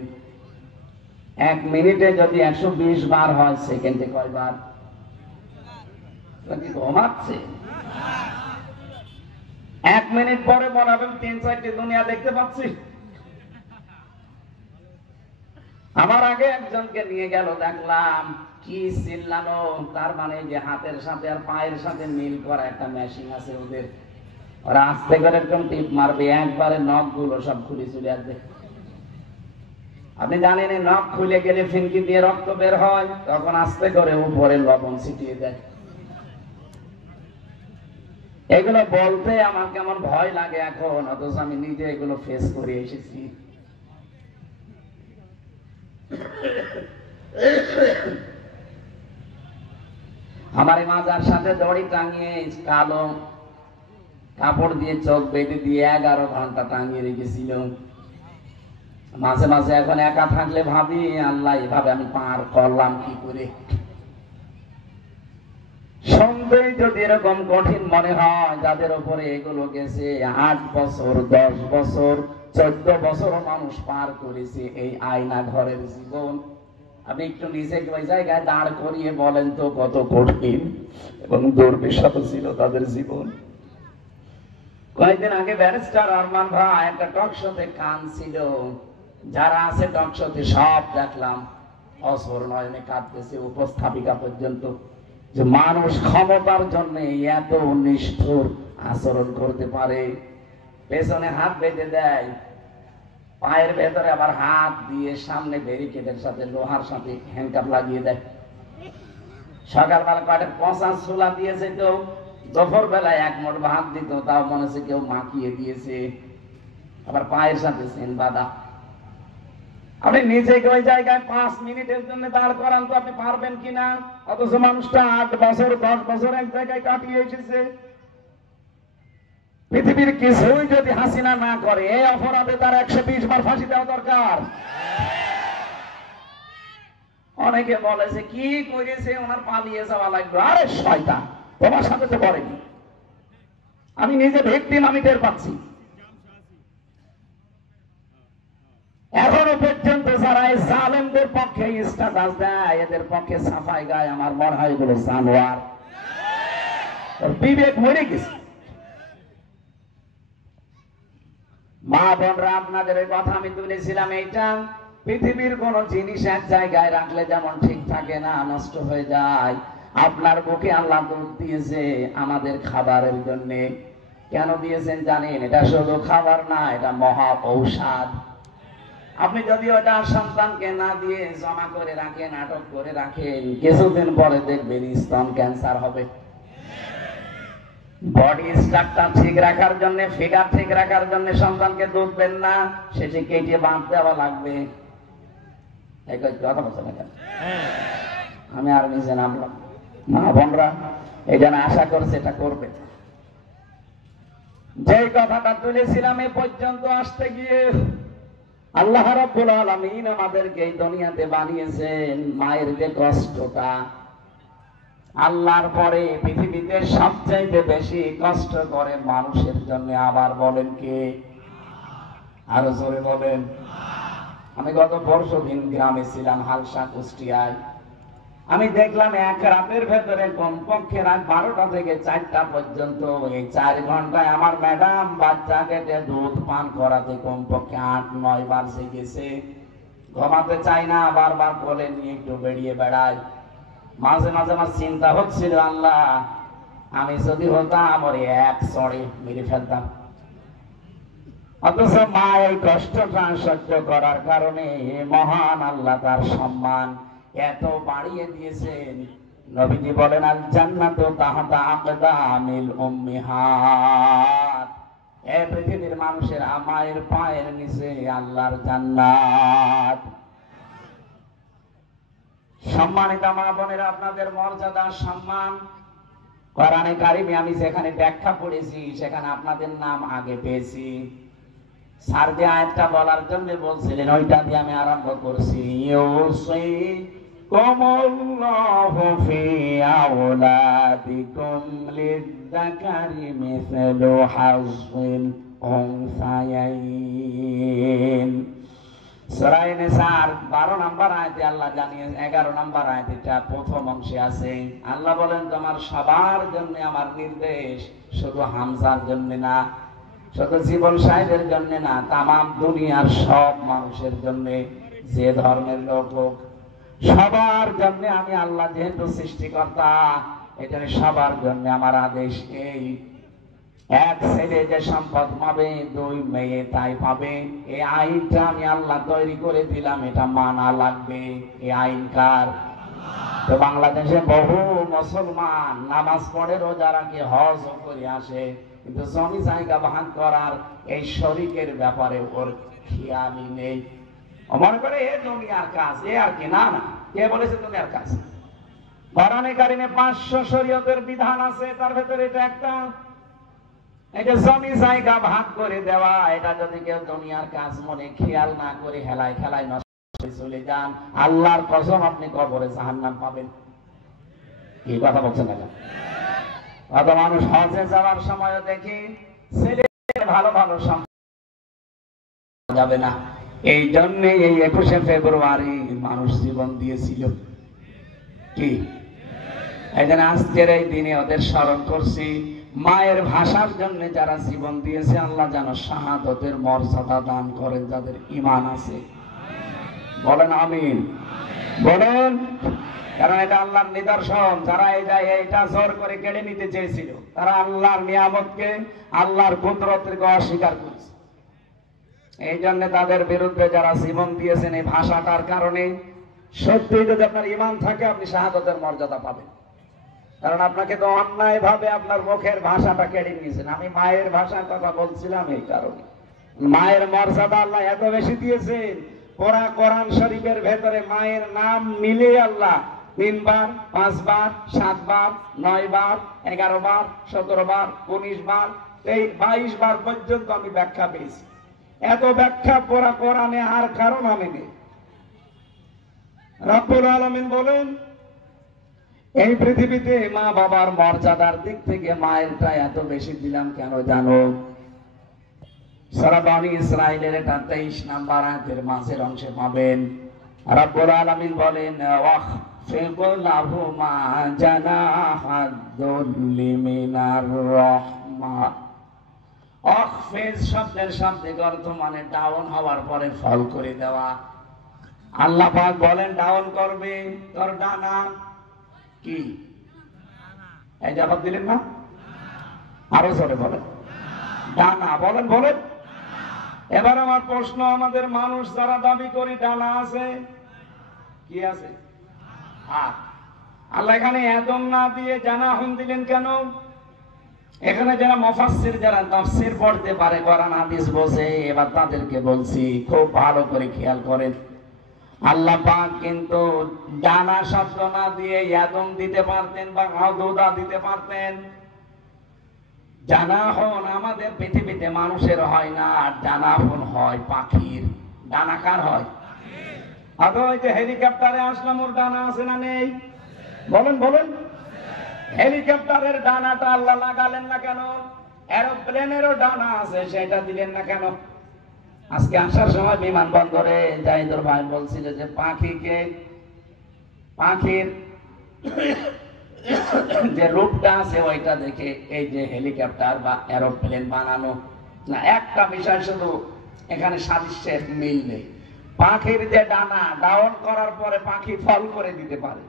1 মিনিটে যদি 120 বার হয়, সেকেন্ডে কয়বার? ঘুমাচ্ছে। 1 মিনিট পরে বলাবেন 3-4টি দুনিয়া দেখতে পাচ্ছি। আমার আগে একজনকে নিয়ে গেল, দেখলাম কি চিল্লানো, তার মানে যে হাতের সাথে আর পায়ের সাথে মিল করা একটা মেশিন আছে ওদের, ওরা আস্তে করে এরকম টিপ মারবে, একবারে নখ গুলো সব খুলে চলে আসবে। আপনি জানেন নখ খুলে গেলে ফিনকি দিয়ে রক্ত বের হয়, তখন আস্তে করে উপরে লবণ ছিটিয়ে দেয়। এগুলো বলতে আমার কেমন ভয় লাগে এখন, অথচ আমি নিজে এগুলো ফেস করে এসেছি। আমার মাজার সাথে দড়ি টাঙিয়ে কালো কাপড় দিয়ে চোখ বেঁধে দিয়ে 11 ঘন্টা টাঙিয়ে রেখেছিল। মাঝে মাঝে এখন একা থাকলে ভাবি, আল্লাহ এভাবে আমি পার করলাম কি করে। শুনতেই যদি এরকম কঠিন মনে হয়, যাদের উপরে এগুলো গেছে 8 বছর 10 বছর 14 বছর মানুষ পার করেছে এই আয়না ঘরের জীবন, আপনি একটু নিজেকে ওই জায়গায় দাঁড় করিয়ে বলেন তো কত কঠিন এবং দুর্বিষহ ছিল তাদের জীবন। কয়েকদিন আগে ব্যারিস্টার আরমান ভাই একটা টক শোতে কাঁদছিল, যারা আছে টক শোতে সব দেখলাম অসর নয়নে কাঁদতেছে, উপস্থাপিকা পর্যন্ত, যে মানুষ ক্ষমতার জন্য এত নিষ্ঠুর আচরণ করতে পারে। পেছনে হাত বেঁধে দেয়, পায়ের ভেতরে আবার হাত দিয়ে সামনে ব্যারিকেডের সাথে লোহার সাথে হ্যান্ডকাপ লাগিয়ে দেয়। সকালবেলা কয়েকটা পচা ছোলা দিয়েছে, তো দুপুর বেলায় 1 মুঠ ভাত দিত, তাও মনে হচ্ছে কেউ মাখিয়ে দিয়েছে, আবার পায়ের সাথে সেন বাঁধা। আপনি নিজেকে ওই জায়গায় 5 মিনিটের জন্য দাঁড় করান তো আপনি পারবেন কিনা? অথচ মানুষটা 8 বছর 10 বছর এক জায়গায় কাটিয়ে এসেছে। পৃথিবীর কিছুই যদি হাসিনা না করে, এই অপরাধে তার 120 বার ফাঁসি দেওয়া দরকার। অনেকে বলেছে কি করেছে, ওনার পালিয়ে যাওয়া লাগবে। আরে শয়তান, তোমার সাথে তো করেনি, আমি নিজে ভিকটিম, আমি টের পাচ্ছি। এখনো পর্যন্ত যারা এই জালেমদের পক্ষে স্ট্যাটাস দেয়, এদের পক্ষে সাফাই গায়, আমার মনে হয় এগুলো জানোয়ার, বিবেক মরে গেছে। মা বোনরা, আপনাদের এই কথা আমি তুলেছিলাম, এইটা পৃথিবীর কোন জিনিস এক জায়গায় রাখলে যেমন ঠিক থাকে না, নষ্ট হয়ে যায়। আপনার বুকে আল্লাহ দুধ দিয়েছে আমাদের খাবারের জন্য। কেন দিয়েছেন জানেন? এটা শুধু খাবার না, এটা মহা ঔষধ। আপনি যদি ওটা সন্তানকে না দিয়ে জমা করে রাখেন, আটক করে রাখেন, কিছুদিন পরে দেখবেন স্তন ক্যান্সার হবে। বডি স্ট্রাকচার ঠিক রাখার জন্য, ফিগার ঠিক রাখার জন্য সন্তানকে দুধ দেন না, সেটি কেটে বাঁধ দেওয়া লাগবে। কথা বলছেন না? আমি আর নিজে নামলাম। মা বোনরা, এই জন্য আশা করছে এটা করবে। যে কথাটা তুলেছিলাম এ পর্যন্ত আসতে গিয়ে আল্লাহ রাব্বুল আলামিন আমাদেরকে এই দুনিয়াতে বানিয়েছেন। মায়ের যে কষ্টটা, আল্লাহর পরে পৃথিবীতে সবচাইতে বেশি কষ্ট করে মানুষের জন্য। আবার বলেন কে? আরো জোরে বলেন। আমি গত পরশুদিন গ্রামে ছিলাম, হালসা কুষ্টিয়ায়। আমি দেখলাম এক রাতের ভেতরে কমপক্ষে রাত 12টা থেকে 4টা পর্যন্ত এই 4 ঘন্টায় আমার ম্যাডাম বাচ্চাকে দুধ পান করাতে কমপক্ষে 8-9 বার জেগেছে। ঘুমাতে চাই না, বারবার কোলে নিয়ে একটু বেরিয়ে বেড়ায়। মাঝে মাঝে আমার চিন্তা হচ্ছিল, আল্লাহ আমি যদি হতাম ওর এক চড়ে মেরে ফেলতাম। অথচ মা এই কষ্টটা সহ্য করার কারণে মহান আল্লাহ তার সম্মান এত বাড়িয়ে দিয়েছেন। নবীজি বলেন, আল জান্নাতু তাহতা আকদামিল উম্মিহাত। এই পৃথিবীর মানুষের মায়ের পায়ের নিচে আল্লাহর জান্নাত। সম্মানিত মা বোনেরা, আপনাদের মর্যাদা সম্মান কোরআনে কারিমে আমি যেখানে ব্যাখ্যা করেছি সেখানে আপনাদের নাম আগে পেয়েছি। স্যার যে আয়াতটা বলার জন্য বলছিলেন, ওইটা দিয়ে আমি আরম্ভ করছি। ইউসিকুমুল্লাহু ফি আওলাদিকুম লিয-যাকারি মিসলু হাযযিল উনসায়াইন। সূরা নিসার 12 নম্বর আয়াতে আল্লাহ জানিয়ে 11 নম্বর আয়াত, এটা প্রথম অংশে আছে। আল্লাহ বলেন, তোমার সবার জন্য আমার নির্দেশ, শুধু হামজার জন্য না, শুধু জীবন সাহেবের জন্য না, তামাম দুনিয়ার সব মানুষের জন্য, যে ধর্মের লোক হোক, সবার জন্য আমি আল্লাহ যেহেতু সৃষ্টিকর্তা, এটা সবার জন্য আমার আদেশ এই, এক ছেলে যে সম্পদ পাবে, 2 মেয়ে তাই পাবে। এই আইনটা আমি আল্লাহ তৈরি করে দিলাম, এটা মানা লাগবে। এই আইন কার? তো বাংলাদেশে বহু মুসলমান নামাজ পড়ে, রোজা রাখে, হজ করে আসে, কিন্তু জমি জায়গা ভাগ করার এই শরীকের ব্যাপারে ওর খেয়ালই নেই। মনে করে এ দুনিয়ার কাজ, এ আর কি। না না, কে বলেছে দুনিয়ার কাজ? কোরআনে কারিমে 500 শরীয়তের বিধান আছে, তার ভেতরে এটা একটা। এটা জমি জায়গা ভাগ করে দেওয়া, এটা যদি কেউ দুনিয়ার কাজ মনে খেয়াল না করে হেলায় খেলায় নষ্ট করে চলে যান, আল্লাহর কসম আপনি কবরে জাহান্নাম পাবেন। এই কথা বলছেন না? কত মানুষ হজে যাওয়ার সময় দেখি ছেলে ভালো ভালো যাবে না, এই জন্যে এই 21শে ফেব্রুয়ারি মানুষ জীবন দিয়েছিল। কি এই জন্য আজকের এই দিনে ওদের স্মরণ করছি। মায়ের ভাষার জন্য যারা জীবন দিয়েছে আল্লাহ যেন শাহাদতের মর্যাদা দান করেন যাদের ঈমান আছে। বলেন আমিন, বলেন। কারণ এটা আল্লাহর নিদর্শন। যারা এইটা জোর করে কেড়ে নিতে চেয়েছিল তারা আল্লাহর নিয়ামতকে, আল্লাহর কুদরতকে অস্বীকার করেছে। এই জন্য তাদের বিরুদ্ধে যারা জীবন দিয়েছেন এই ভাষাটার কারণে, সত্যি যদি আপনার ঈমান থাকে আপনি শাহাদতের মর্যাদা পাবেন। কারণ আপনাকে তো অন্যায় ভাবে আপনার মুখের ভাষাটা কেড়ে নিয়েছেন। আমি মায়ের ভাষার কথা বলছিলাম এই কারণে। মায়ের মর্যাদা আল্লাহ এত বেশি দিয়েছেন, পুরা কোরআন শরীফের ভেতরে মায়ের নাম মিলে আল্লাহ 3 বার, 5 বার, 7 বার, 9 বার, 11 বার, 17 বার, 19 বার, এই 22 বার পর্যন্ত আমি ব্যাখ্যা পেয়েছি। এত ব্যাখ্যা পুরা কোরআনে আর কারণ আমি নেই। রব্বুল আলামিন বলেন, এই পৃথিবীতে মা বাবার মর্যাদার দিক থেকে মায়েরটা এত বেশি দিলাম কেন জানো? সূরা বনী ইসরাঈলের 23 নম্বর আয়াতের মাঝের অংশে পাবেন রব্বুল আলামিন বলেন, ওয়াখফিদ লাহুমা জানাহাদ যুল্লি মিনার রাহমা। ওয়াখফিদ শব্দের শাব্দিক অর্থ মানে ডাউন হওয়ার পরে ফল করে দেওয়া। আল্লাহ পাক বলেন ডাউন করবে তোর ডানা। কি এই জবাব দিলেন না? আরো জোরে বলেন, ডানা। বলেন বলেন। এবার আমার প্রশ্ন, আমাদের মানুষ যারা দাবি করি ডানা আছে, কি আছে? আল্লাহ এখানে আদম না দিয়ে জানাহুন দিলেন কেন? এখানে যারা মুফাসসির, যারা তাফসীর পড়তে পারে, কোরআন হাদিস বোঝে, এবার তাদেরকে বলছি খুব ভালো করে খেয়াল করেন। আল্লাহ পাক কিন্তু ডানা শব্দ না দিয়ে আদম দিতে পারতেন বা আদুদা দিতে পারতেন। জানাহন আমাদের পৃথিবীতে মানুষের হয় না, আর জানাহন হয় পাখির। ডানা কার হয়? আদৌ ওই যে হেলিকপ্টারে আসলাম, ওর ডানা আছে না নেই? বলেন বলেন। হেলিকপ্টারের ডানাটা আল্লাহ লাগালেন না কেন? এরোপ্লেনেরও ডানা আছে, সেটা দিলেন না কেন? আজকে আসার সময় বিমানবন্দরে জাহিদুর ভাই বলছিল যে পাখির যে রূপটা আছে ওইটা দেখে এই যে হেলিকপ্টার বা এরোপ্লেন বানানো না। একটা বিষয় শুধু এখানে সাদৃশ্যের মিল নেই। পাখির যে ডানা ডাউন করার পরে পাখি ফল করে দিতে পারে,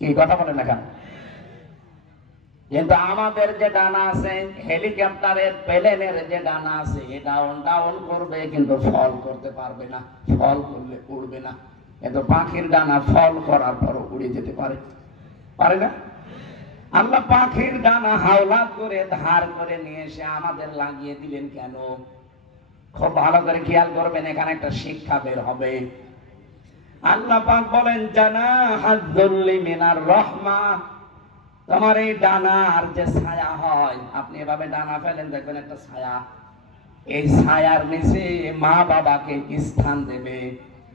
কি কথা বলেন না কেন? কিন্তু আমাদের যে ডানা আছে, হেলিকপ্টারের প্লেনের যে ডানা আছে, ডাউন করবে কিন্তু ফল করতে পারবে না। ফল করলে উড়বে না। কিন্তু পাখির ডানা ফল করার পর উড়ে যেতে পারে, পারে না? আল্লাহ পাখির ডানা হাওলাত করে ধার করে নিয়ে এসে আমাদের লাগিয়ে দিলেন কেন? খুব ভালো করে খেয়াল করবেন, এখানে একটা শিক্ষা বের হবে। আল্লাহ পাক বলেন, জানাহাদ যুল্লি মিনার রাহমা। তোমার এই ডানার যে ছায়া হয়, আপনি এভাবে ডানা ফেলেন দেখবেন একটা ছায়া, এই ছায়ার নিচে মা বাবাকে স্থান দেবে।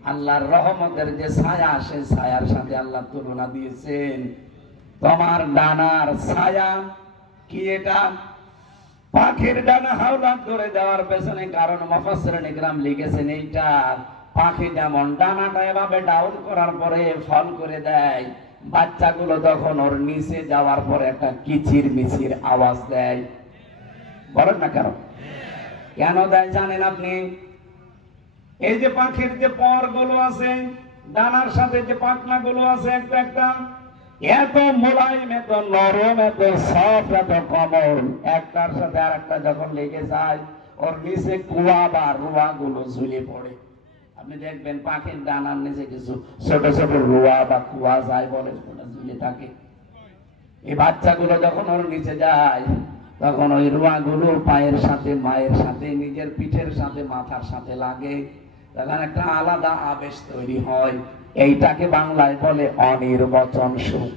আল্লাহর রহমতের যে ছায়া, সেই ছায়ার সাথে আল্লাহ তুলনা দিয়েছেন তোমার ডানার ছায়া। কি এটা? পাখির ডানা হাওলাত করে দেওয়ার পেছনে কারণ মুফাসসিরিন ইকরাম লিখেছেন, এইটা পাখি যেমন ডানাটা এভাবে ডাউন করার পরে ফল করে দেয়, বাচ্চাগুলো তখন ওর নিচে যাওয়ার পরে একটা কিচির মিচির আওয়াজ দেয়। বলেন না কেন? কেন দেয় জানেন আপনি? এই যে পাখির যে পর গুলো আছে, ডানার সাথে যে পাখনা গুলো আছে একটা একটা, এত মোলায়েম, এত নরম, এত সফট, এত কোমল, একটার সাথে আর একটা যখন লেগে যায় ওর নিচে কুয়া বা রুয়া গুলো ঝুলে পড়ে। আপনি দেখবেন পাখির ডানার নিচে কিছু ছোট ছোট রুয়া বা কুয়া যায় বলে ঝুলে থাকে। এই বাচ্চাগুলো যখন ওর নিচে যায় তখন ওই রুয়া গুলো পায়ের সাথে, মায়ের সাথে, নিজের পিঠের সাথে, মাথার সাথে লাগে, তখন একটা আলাদা আবেশ তৈরি হয়। এইটাকে বাংলায় বলে অনির্বচন সুখ।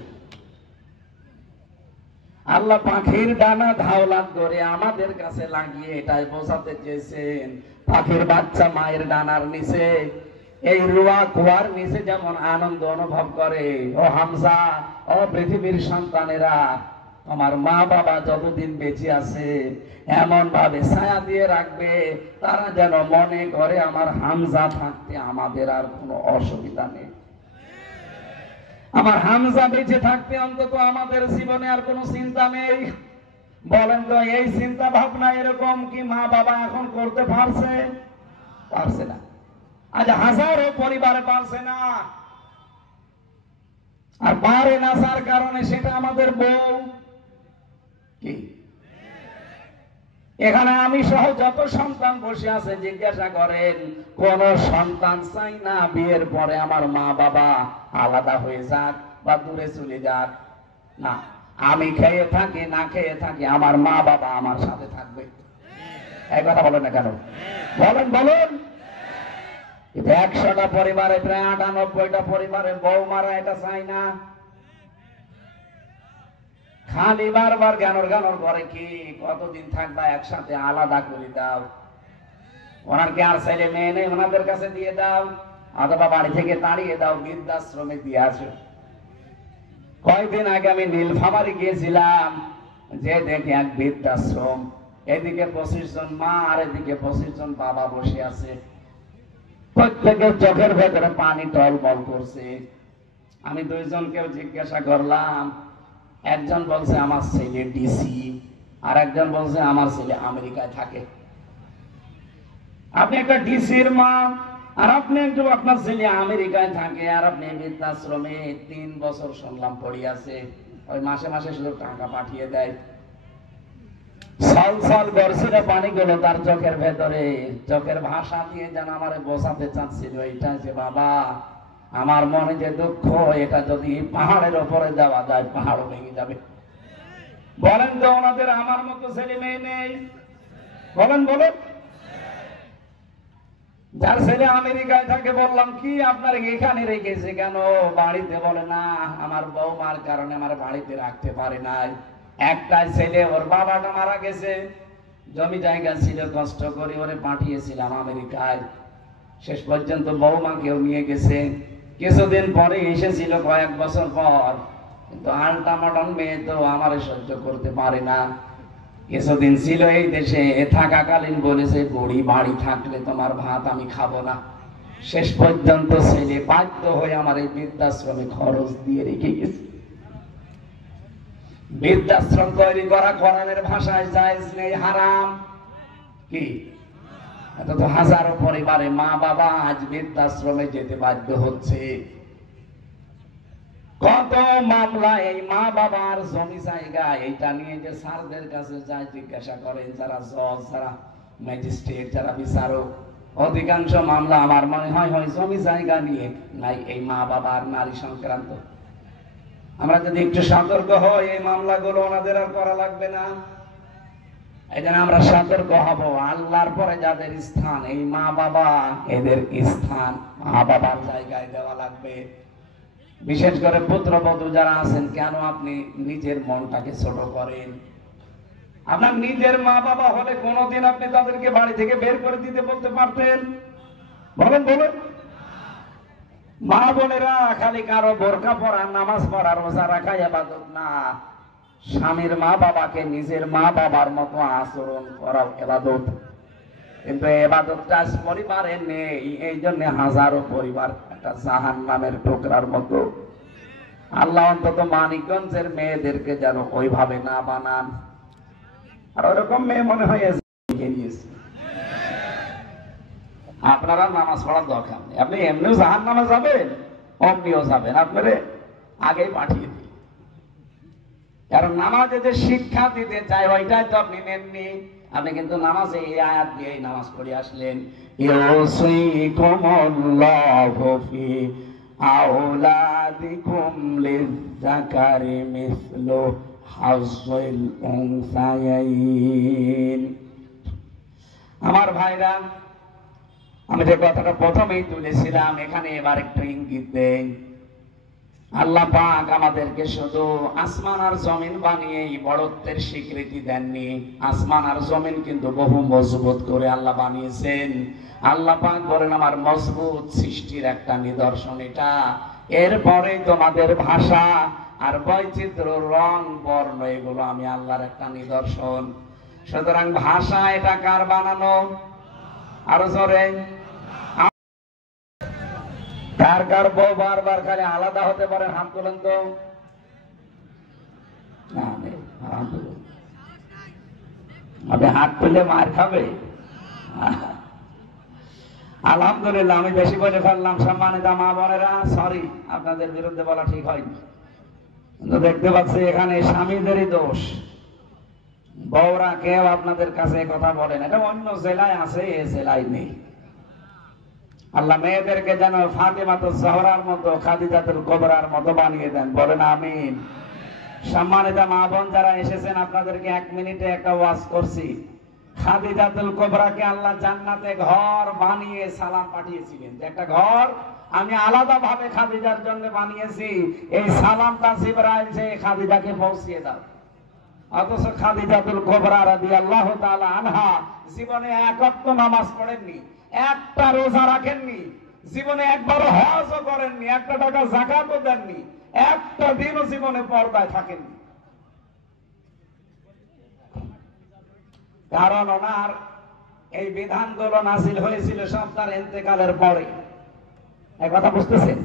আল্লাহ পাখির ডানা হাওলাত করে আমাদের কাছে লাগিয়ে এটাই বোঝাতে চেয়েছেন, পাখির বাচ্চা মায়ের ডানার নিচে এই রুয়া কুয়ার নিচে যেমন আনন্দ অনুভব করে, ও হামজা, ও পৃথিবীর সন্তানেরা, তোমার মা বাবা যতদিন বেঁচে আছে এমন ভাবে ছায়া দিয়ে রাখবে তারা যেন মনে করে আমার হামজা থাকতে আমাদের আর কোনো অসুবিধা নেই। আমার হামজা বেঁচে থাকতে অন্তত আমাদের জীবনে আর কোনো চিন্তা নেই। বলেন তো এই চিন্তা ভাবনা এরকম কি মা বাবা এখন করতে পারছে? পারছে না। আজ হাজারো পরিবারে পারছে না। আর পারে না যার কারণে সেটা আমাদের বউ। কি এখানে আমি সহ যত সন্তান বসে আছে জিজ্ঞাসা করেন, কোন সন্তান চাই না বিয়ের পরে আমার মা বাবা আলাদা হয়ে যাক বা দূরে চলে যাক? না, আমি খেয়ে থাকি না খেয়ে থাকি আমার মা বাবা আমার সাথে থাকবে। এই কথা বলেন না কেন? বলেন বলেন। 100টা পরিবারে প্রায় 98টা পরিবারে বৌমারা এটা চাই না। খালি বারবার জ্ঞানর জ্ঞানর করে কি কতদিন থাকবা একসাথে, আলাদা করে দাও। ওনার কি আর ছেলে মেয়ে নেই? ওনাদের কাছে দিয়ে দাও, অথবা বাড়ি থেকে তাড়িয়ে দাও, বৃদ্ধাশ্রমে দিয়ে আসো। কয়েকদিন আগে আমি নীলফামারী গিয়েছিলাম, যে দেখি এক বৃদ্ধাশ্রম, এদিকে 25 জন মা আর এদিকে 25 জন বাবা বসে আছে। প্রত্যেকের চোখের ভেতরে পানি টলমল করছে। আমি 2 জনকেও জিজ্ঞাসা করলাম, একজন বলছে আমার ছেলে ডিসি, আর একজন বলছে আমার ছেলে আমেরিকায় থাকে। আপনি একটা ডিসির মা আর আপনি একটু আপনার ছেলে আমেরিকায় থাকে, আর আপনি বৃদ্ধাশ্রমে 3 বছর শুনলাম পড়ে আছে। ওই মাসে মাসে শুধু টাকা পাঠিয়ে দেয়। সাল সাল বর্ষিরে পানি গুলো তার চোখের ভেতরে, চোখের ভাষা দিয়ে যেন আমারে বোঝাতে চাচ্ছিল এটা যে বাবা আমার মনে যে দুঃখ, এটা যদি পাহাড়ের ওপরে যাওয়া যায় পাহাড়ও ভেঙে যাবে। বলেন তো ওনাদের আমার মতো ছেলে মেয়ে নেই? বলেন বলেন। যার ছেলে আমেরিকায় থাকে বললাম কি আপনার এখানে রেখেছে কেন? বাড়িতে বলে না আমার বৌমার কারণে আমার বাড়িতে রাখতে পারে নাই। একটাই ছেলে, ওর বাবাটা মারা গেছে, জমি জায়গা ছিল, কষ্ট করে ওরে পাঠিয়েছিলাম আমেরিকায়। শেষ পর্যন্ত বৌমাকেও নিয়ে গেছে। কিছুদিন পরে এসেছিল, কয়েক বছর পর, কিন্তু আল্টামাটন মেয়ে তো আমার সহ্য করতে পারে না। কিছুদিন ছিল এই দেশে, থাকাকালীন বলেছে বুড়ি বাড়ি থাকলে তোমার ভাত আমি খাবো না। শেষ পর্যন্ত ছেলে বাধ্য হয়ে আমার এই বৃদ্ধাশ্রমে খরচ দিয়ে রেখে গেছে। বৃদ্ধাশ্রম তৈরি করা কোরআনের ভাষায় জায়েজ নেই, হারাম। কি এত তো হাজারো পরিবারে মা বাবা আজ বৃদ্ধাশ্রমে যেতে বাধ্য হচ্ছে। কত মামলা এই মা বাবার জমি জায়গা এটা নিয়ে যে স্যারদের কাছে যায় জিজ্ঞাসা করেন, যারা জজ, যারা ম্যাজিস্ট্রেট, যারা বিচারক, অধিকাংশ মামলা আমার মনে হয় জমি জায়গা নিয়ে নাই, এই মা বাবার নারী সংক্রান্ত। আমরা যদি একটু সতর্ক হই এই মামলাগুলো ওনাদের আর করা লাগবে না। এই জন্য আমরা সতর্ক হব। আল্লাহর পরে যাদের স্থান এই মা বাবা, এদের স্থান মা বাবার জায়গায় দেওয়া লাগবে। বিশেষ করে পুত্রবধূ যারা আছেন, কেন আপনি নিজের মনটাকে ছোট করেন? আপনার নিজের মা বাবা হলে কোনোদিন আপনি তাদেরকে বাড়ি থেকে বের করে দিতে বলতে পারতেন? বলেন বলেন। মা বোনেরা খালি কারো বোরকা পরা, নামাজ পড়া, রোজা রাখা ইবাদত না। স্বামীর মা বাবাকে নিজের মা বাবার মতো আচরণ করা ইবাদত। কিন্তু ইবাদতটা পরিবারে নেই, এই জন্য হাজারো পরিবার একটা জাহান্নামের টুকরার মতো। আল্লাহ অন্তত মানিকগঞ্জের মেয়েদেরকে যেন ওইভাবে না বানান। আর ওরকম মেয়ে মনে হয় আপনারা নামাজ পড়ার দরকার নেই, আপনি এমনিও জাহান্নামে যাবেন, অমনিও যাবেন, আপনারে আগেই পাঠিয়ে দিই। কারণ নামাজে যে শিক্ষা দিতে চাই ওইটাই তো আপনি নেননি। আপনি কিন্তু নামাজে এই আয়াত দিয়ে নামাজ পড়ে আসলেন, ইউসিকুমুল্লাহু ফি আওলাদিকুম লিয-যাকারি মিসলু হাজ্জিল উনসায়াইন। আমার ভাইরা, আমি যে কথাটা প্রথমেই তুলেছিলাম, এখানে এবার একটু ইঙ্গিত দেই। আল্লাহ পাক আমাদেরকে শুধু আসমান আর জমিন বানিয়ে বড়ত্বের স্বীকৃতি দেননি। আসমান আর জমিন কিন্তু বহু মজবুত করে আল্লাহ বানিয়েছেন। আল্লাহ পাক বলেন আমার মজবুত সৃষ্টির একটা নিদর্শন এটা। এরপরে তোমাদের ভাষা আর বৈচিত্র্য, রং, বর্ণ, এগুলো আমি আল্লাহর একটা নিদর্শন। সুতরাং ভাষা এটা কার বানানো? আরো জোরে, কার কার বউ বারবার খালি আলাদা হতে পারেন? হাত তোলেন তো। না, নেই, হাত তুলুন। আপনি হাত তুললে মার খাবে। আলহামদুলিল্লাহ, আমি বেশি বলে ফেললাম সম্মানিত মা বোনেরা, সরি, আপনাদের বিরুদ্ধে বলা ঠিক হয়নি। কিন্তু দেখতে পাচ্ছি এখানে স্বামীদেরই দোষ, বউরা কেউ আপনাদের কাছে কথা বলেন। এটা অন্য জেলায় আছে, এ জেলায় নেই। আল্লাহ মেয়েদেরকে যেন ফাতিমাতুজ জহরার মতো, খাদিজাতুল কুবরার মতো বানিয়ে দেন, বলেন আমিন। সম্মানিত মা বোন যারা এসেছেন, আপনাদেরকে 1 মিনিটে একটা ওয়াজ করছি। খাদিজাতুল কুবরাকে আল্লাহ জান্নাতে ঘর বানিয়ে সালাম পাঠিয়েছিলেন, যে একটা ঘর আমি আলাদা ভাবে খাদিজার জন্য বানিয়েছি, এই সালামটা জিবরাইল যে খাদিজাকে পৌঁছিয়ে দাও। অথচ খাদিজাতুল কুবরা রাদিয়াল্লাহু তাআলা আনহা জীবনে এক ওয়াক্ত নামাজ পড়েননি, একটা রোজা রাখেননি, জীবনে একবারও হজও করেননি, একটা টাকা যাকাতও দেননি, একটা দিনও জীবনে পর্দায় থাকেননি। কারণ ওনার এই বিধানগুলো নাযিল হয়েছিল সব তার ইন্তেকালের পরে। এই কথা বুঝতেছেন?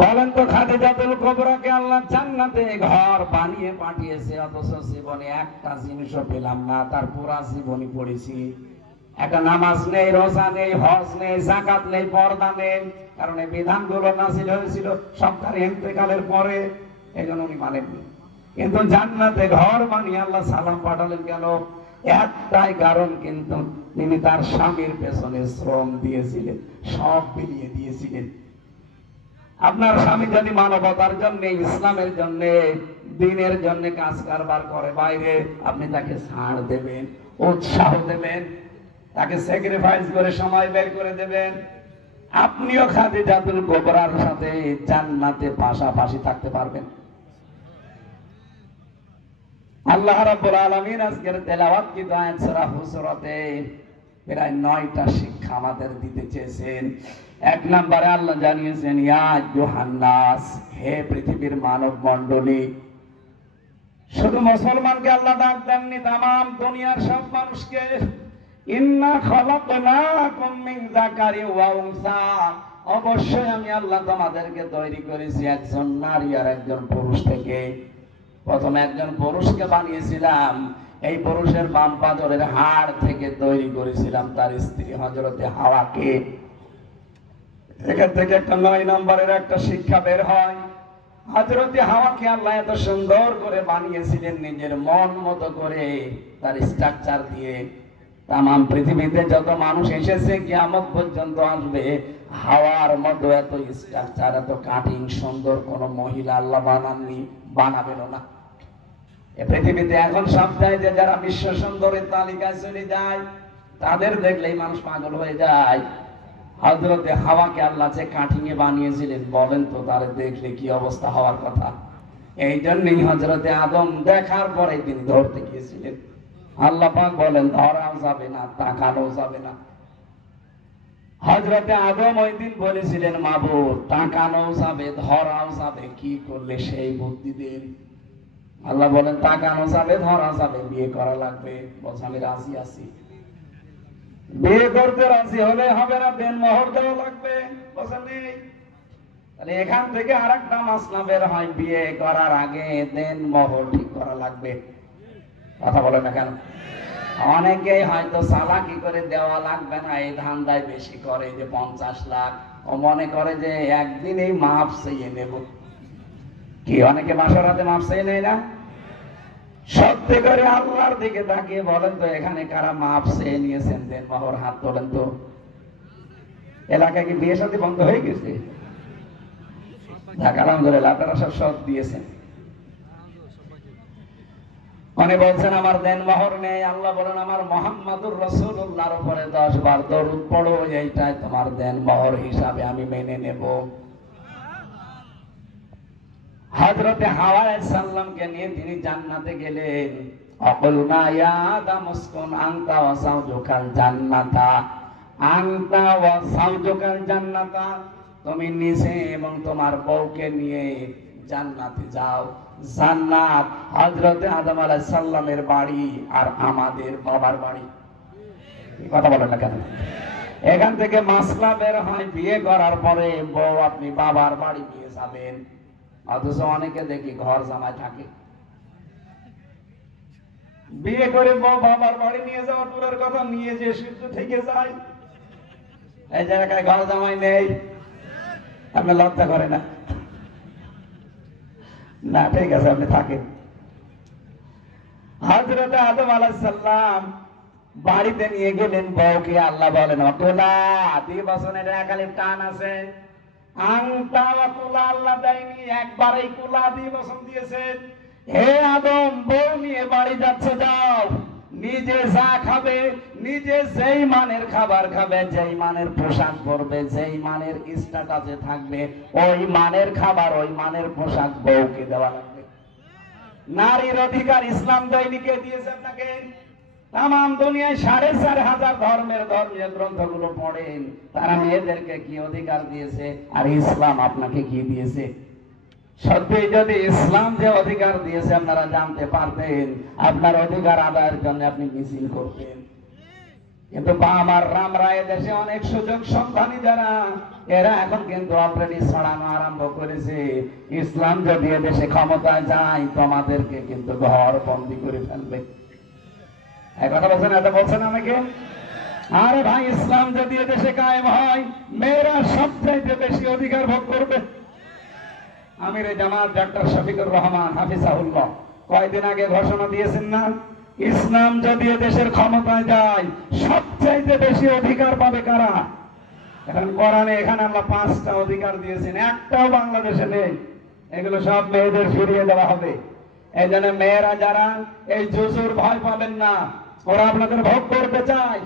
বলেন তো, খাদিজাতুল কুবরাকে আল্লাহ জান্নাতে ঘর বানিয়ে পাঠিয়েছে, অথচ জীবনে একটা জিনিসও পেলাম না। তার পুরা জীবনী পড়েছি, একটা নামাজ নেই, রোজা নেই, হজ নেই, যাকাত নেই, পর্দা নেই। কারণ এই বিধানগুলো নাযিল হয়েছিল সব তার ইন্তেকালের পরে, এই জন্য উনি মানেননি। কিন্তু জান্নাতে ঘর বানিয়ে আল্লাহ সালাম পাঠালেন কেন? একটাই কারণ, কিন্তু তিনি তার স্বামীর পেছনে শ্রম দিয়েছিলেন, সব বিলিয়ে দিয়েছিলেন। আপনার স্বামী যদি মানবতার জন্য, ইসলামের জন্য, দ্বীনের জন্য কাজ কারবার করে বাইরে, আপনি তাকে ছাড় দেবেন, উৎসাহ দেবেন, তাকে স্যাক্রিফাইস করে সময় বের করে দেবেন। আপনিও খাদিজাতুল কুবরার সাথে জান্নাতে পাশাপাশি থাকতে পারবেন। আল্লাহ রাব্বুল আলামিন আজকের তেলাওয়াতকৃত আয়াত সূরা হুজুরাতে প্রায় 9টা শিক্ষা আমাদের দিতে চেয়েছেন। 1 নম্বরে আল্লাহ জানিয়েছেন, ইয়া আইয়ুহান্নাস, হে পৃথিবীর মানব মণ্ডলী। শুধু মুসলমানকে আল্লাহ ডাক দেননি, তামাম দুনিয়ার সব মানুষকে। ইন্না খালাকনাকুম মিন যাকারি ওয়া উনসা, অবশ্যই আমি আল্লাহ তোমাদেরকে তৈরি করেছি একজন নারী আর একজন পুরুষ থেকে। প্রথমে একজন পুরুষকে বানিয়েছিলাম, এই পুরুষের বাম পাজরের হাড় থেকে তৈরি করেছিলাম তার স্ত্রী হযরতে হাওয়াকে। এখান থেকে একটা 9 নম্বরের একটা শিক্ষা বের হয়। হযরতে হাওয়াকে আল্লাহ এত সুন্দর করে বানিয়েছিলেন নিজের মন মতো করে, তার স্ট্রাকচার দিয়ে। তামাম পৃথিবীতে যত মানুষ এসেছে, কিয়ামত পর্যন্ত আসবে, হাওয়ার মতো এত স্ট্রাকচার, এত কাটিং সুন্দর কোন মহিলা আল্লাহ বানাননি, বানাবেনও না। এই পৃথিবীতে এখন সব যায় যে যারা বিশ্ব সুন্দরের তালিকায় চলে যায়, তাদের দেখলেই মানুষ পাগল হয়ে যায়। হযরতে হাওয়াকে আল্লাহ যে কাটিং এ বানিয়েছিলেন, বলেন তো তারে দেখলে কি অবস্থা হওয়ার কথা। এই জন্যই হযরতে আদম দেখার পরে তিনি ধরতে গিয়েছিলেন। আল্লাহ পাক বলেন, ধরাও যাবে না, তাকানো যাবে না। হযরতে আদম ওই দিন বলেছিলেন, মাবুদ, তাকানো যাবে, ধরাও যাবে, কি করলে সেই বুদ্ধি দেন। আল্লাহ বলেন, তাকানো যাবে, ধরা যাবে, বিয়ে করা লাগবে। বলছে, আমি রাজি আছি। বিয়ে করতে রাজি হলে হবে না, দেন মোহর দেওয়া লাগবে। বলছে নেই। তাহলে এখান থেকে আরেকটা মাসলা বের হয়, বিয়ে করার আগে দেন মোহর ঠিক করা লাগবে। কথা বলে না কেন? অনেকেই হয়তো চালাকি করে দেওয়া লাগবে না, এই ধান্দায় বেশি করে, যে 50 লাখ, ও মনে করে যে একদিনেই মাপ চেয়ে নেব। কি অনেকে বাসার হাতে মাপ চেয়ে নেয় না? সত্যি করে আল্লাহর দিকে তাকিয়ে বলেন তো, এখানে কারা মাপ চেয়ে নিয়েছেন? দেন মোহর, হাত তোলেন তো। এলাকায় কি বিয়ে শাদী বন্ধ হয়ে গেছে? আলহামদুলিল্লাহ, আপনারা সব সৎ দিয়েছেন। মানে বলছেন আমার দেন মোহর নেই। আল্লাহ বলেন, আমার মুহাম্মাদুর রাসূলুল্লাহর উপরে 10 বার দরুদ পড়ো, এইটাই তোমার দেন মোহর হিসাবে আমি মেনে নেব। হযরতে হাওয়া আলাইহিস সালামকে নিয়ে তিনি জান্নাতে গেলেন। অকুলনা ইয়া আদম উসকুন আনতা ওয়া যাওজুকাল জান্নাতা, আনতা ওয়া যাওজুকাল জান্নাতা, তুমি নিজে এবং তোমার বউকে নিয়ে জান্নাতে যাও। জান্নাত হযরত আদম আলাইহিস সালামের বাড়ি আর আমাদের বাবার বাড়ি। কথা বলেন না কেন? এখান থেকে মাসলা বের হয়, বিয়ে করার পরে বউ আপনি বাবার বাড়ি নিয়ে যাবেন, অথচ অনেকে দেখি ঘর জামাই থাকে। বিয়ে করে বউ বাবার বাড়ি নিয়ে যাওয়ার দূরের কথা, নিয়ে যে সিদ্ধ থেকে যায়। এই জায়গায় ঘর জামাই নেই, আপনি লজ্জা করে না? না ঠিক আছে, আপনি থাকেন। হযরত আদম আলাইহিস সালাম বাড়িতে নিয়ে গেলেন বউকে। আল্লাহ বলেন ওয়াকুলা, দিবসনের একালিফ টান আছে, আনতা ওয়াকুলা আল্লাহ দেয়নি, একবারই কুলা দিবসন দিয়েছেন। হে আদম, বউ নিয়ে বাড়ি যাচ্ছে, যাও, নিজে যা খাবে, নিজে যেই মানের খাবার খাবে, যেই মানের পোশাক পরবে, যেই মানের স্ট্যাটাসে থাকবে, ওই মানের খাবার, ওই মানের পোশাক বউকে দেওয়া লাগবে। নারীর অধিকার ইসলাম দেয়নি, কে দিয়েছে আপনাকে? তাম দুনিয়ায় ৪৫০০ ধর্মের ধর্মীয় গ্রন্থগুলো পড়েন, তারা মেয়েদেরকে কি অধিকার দিয়েছে, আর ইসলাম আপনাকে কি দিয়েছে? সত্যি যদি ইসলাম যে অধিকার দিয়েছে আপনারা জানতে পারতেন, আপনার অধিকার আদায়ের জন্য আপনি মিছিল করতেন। কিন্তু আমার রাম রায় দেশে অনেক সুযোগ সন্ধানী যারা, এরা এখন কিন্তু অলরেডি ছড়ানো আরম্ভ করেছে। ইসলাম যদি এদেশে ক্ষমতায় যায়, তোমাদেরকে কিন্তু ঘর বন্দি করে ফেলবে। কথা বলছেন, এটা বলছেন আমাকে? আরে ভাই, ইসলাম যদি এদেশে কায়েম হয়, মেয়েরা সবচাইতে বেশি অধিকার ভোগ করবে। আমির জামাত ডক্টর শফিকুর রহমান হাফিজাহুল্লাহ কয়েকদিন আগে ঘোষণা দিয়েছেন না, ইসলাম যদি দেশের ক্ষমতায় যায়, সবচাইতে বেশি অধিকার পাবে কারা? এখন কোরআনে এখানে আমরা 5টা অধিকার দিয়েছেন, একটাও বাংলাদেশে নেই। এগুলো সব মেয়েদের ফিরিয়ে দেওয়া হবে। এই জন্য মেয়েরা যারা এই জুজুর ভয় পাবেন না, ওরা আপনাদের ভোগ করতে চায়।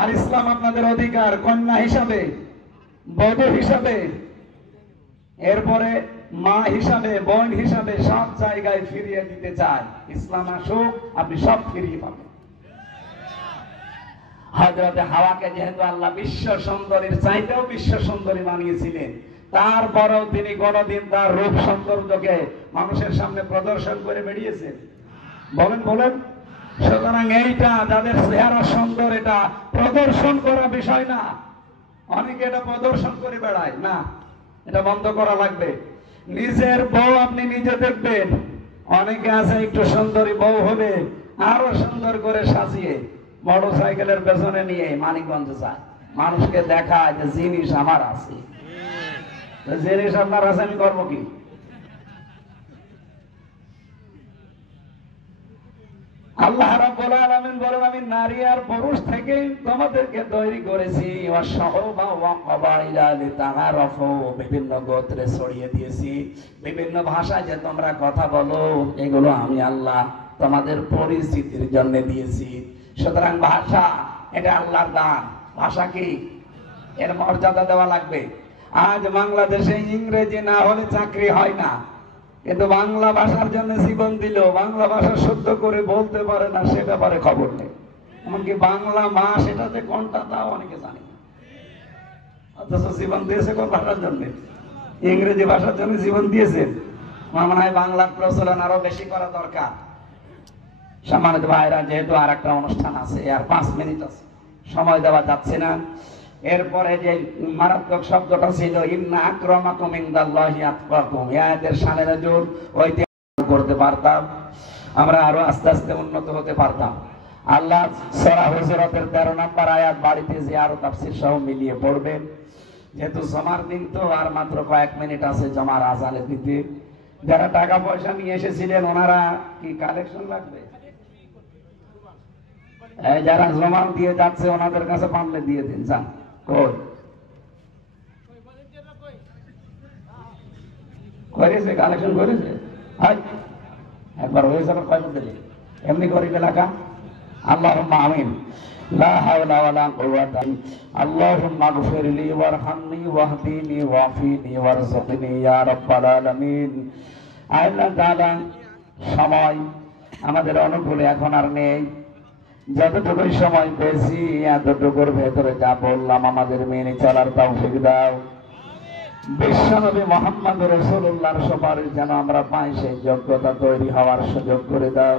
আর ইসলাম আপনাদের অধিকার কন্যা হিসাবে, বধূ হিসাবে, এরপরে মা হিসাবে, বোন হিসাবে সব জায়গায় ফিরিয়ে দিতে চায়। ইসলাম আসুক, আপনি সব ফিরিয়ে পাবেন। হযরত হাওয়াকে যেহেতু আল্লাহ বিশ্ব সুন্দরীর চাইতেও বিশ্ব সুন্দরী বানিয়েছিলেন, তারপরেও তিনি কোনদিন তার রূপ সৌন্দর্যকে মানুষের সামনে প্রদর্শন করে বেরিয়েছেন? বলেন বলেন। সুতরাং এইটা যাদের চেহারা সুন্দর, এটা প্রদর্শন করা বিষয় না। অনেকে এটা প্রদর্শন করে বেড়ায়, না, এটা বন্ধ করা লাগবে। নিজের বউ আপনি নিজে দেখবেন। অনেকে আছে একটু সুন্দরী বউ হলে আরো সুন্দর করে সাজিয়ে মোটর সাইকেলের পেছনে নিয়ে মানিকগঞ্জ যায়, মানুষকে দেখায় যে জিনিস আমার আছে। জিনিস আপনার আছে, আমি করবো কি? আল্লাহ রাব্বুল আলামিন বলেন, আমি নারী আর পুরুষ থেকে তোমাদেরকে তৈরি করেছি, বিভিন্ন গোত্রে ছড়িয়ে দিয়েছি, বিভিন্ন ভাষায় যে তোমরা কথা বলো, এগুলো আমি আল্লাহ তোমাদের পরিচিতির জন্য দিয়েছি। সুতরাং ভাষা এটা আল্লাহর দান। ভাষা কি? এর মর্যাদা দেওয়া লাগবে। আজ বাংলাদেশে ইংরেজি না হলে চাকরি হয় না, কিন্তু বাংলা ভাষার জন্য জীবন দিল, বাংলা ভাষা শুদ্ধ করে বলতে পারে না, সে ব্যাপারে খবর নেই। এমনকি বাংলা মাস এটাতে কোনটা তাও অনেকে জানে না, অথচ জীবন দিয়েছে কোন ভাষার জন্য? ইংরেজি ভাষার জন্য জীবন দিয়েছেন। আমার মনে হয় বাংলার প্রচলন আরো বেশি করা দরকার। সম্মানিত ভাইরা, যেহেতু আর একটা অনুষ্ঠান আছে, আর 5 মিনিট আছে, সময় দেওয়া যাচ্ছে না। এরপরে যে মারাত্মক শব্দটা ছিল, ইন্না আকরামাকুম ইনদাল্লাহি আতকাকুম, এদের শানের নজর ওইতে করতে পারতাম, আমরা আরো আস্তে আস্তে উন্নত হতে পারতাম। আল্লাহ সূরা হুজুরাতের 13 নম্বর আয়াত বাড়িতে যে আরো তাফসীর সহ মিলিয়ে পড়বেন। যেহেতু জমার দিন তো আর মাত্র কয়েক মিনিট আছে জমার আজানে দিতে। যারা টাকা পয়সা নিয়ে এসেছিলেন, ওনারা কি কালেকশন লাগবে? যারা জমা দিয়ে যাচ্ছে, ওনাদের কাছে পারলে দিয়ে দিন। যান, করেছে কালেকশন করেছে, একবার হয়ে যাবে, কয় দিলে এমনি গরিব এলাকা। আল্লাহুম্মা আমিন। লা হাওলা ওয়ালা কুওয়াতা। আল্লাহুম্মা গফিরলি ওয়ারহামনি ওয়াহদিনি ওয়াফিনি ওয়ারযুকনি ইয়া রাব্বাল আলামিন। আল্লাহ তাআলা সময় আমাদের অনুকূলে এখন আর নেই। যতটুকুই সময় পেয়েছি এতটুকুর ভেতরে যা বললাম আমাদের মেনে চলার তৌফিক দাও। বিশ্বনবী মুহাম্মদ রাসূলুল্লাহর সুপারিশ যেন আমরা পাই, সেই যোগ্যতা তৈরি হওয়ার সুযোগ করে দাও।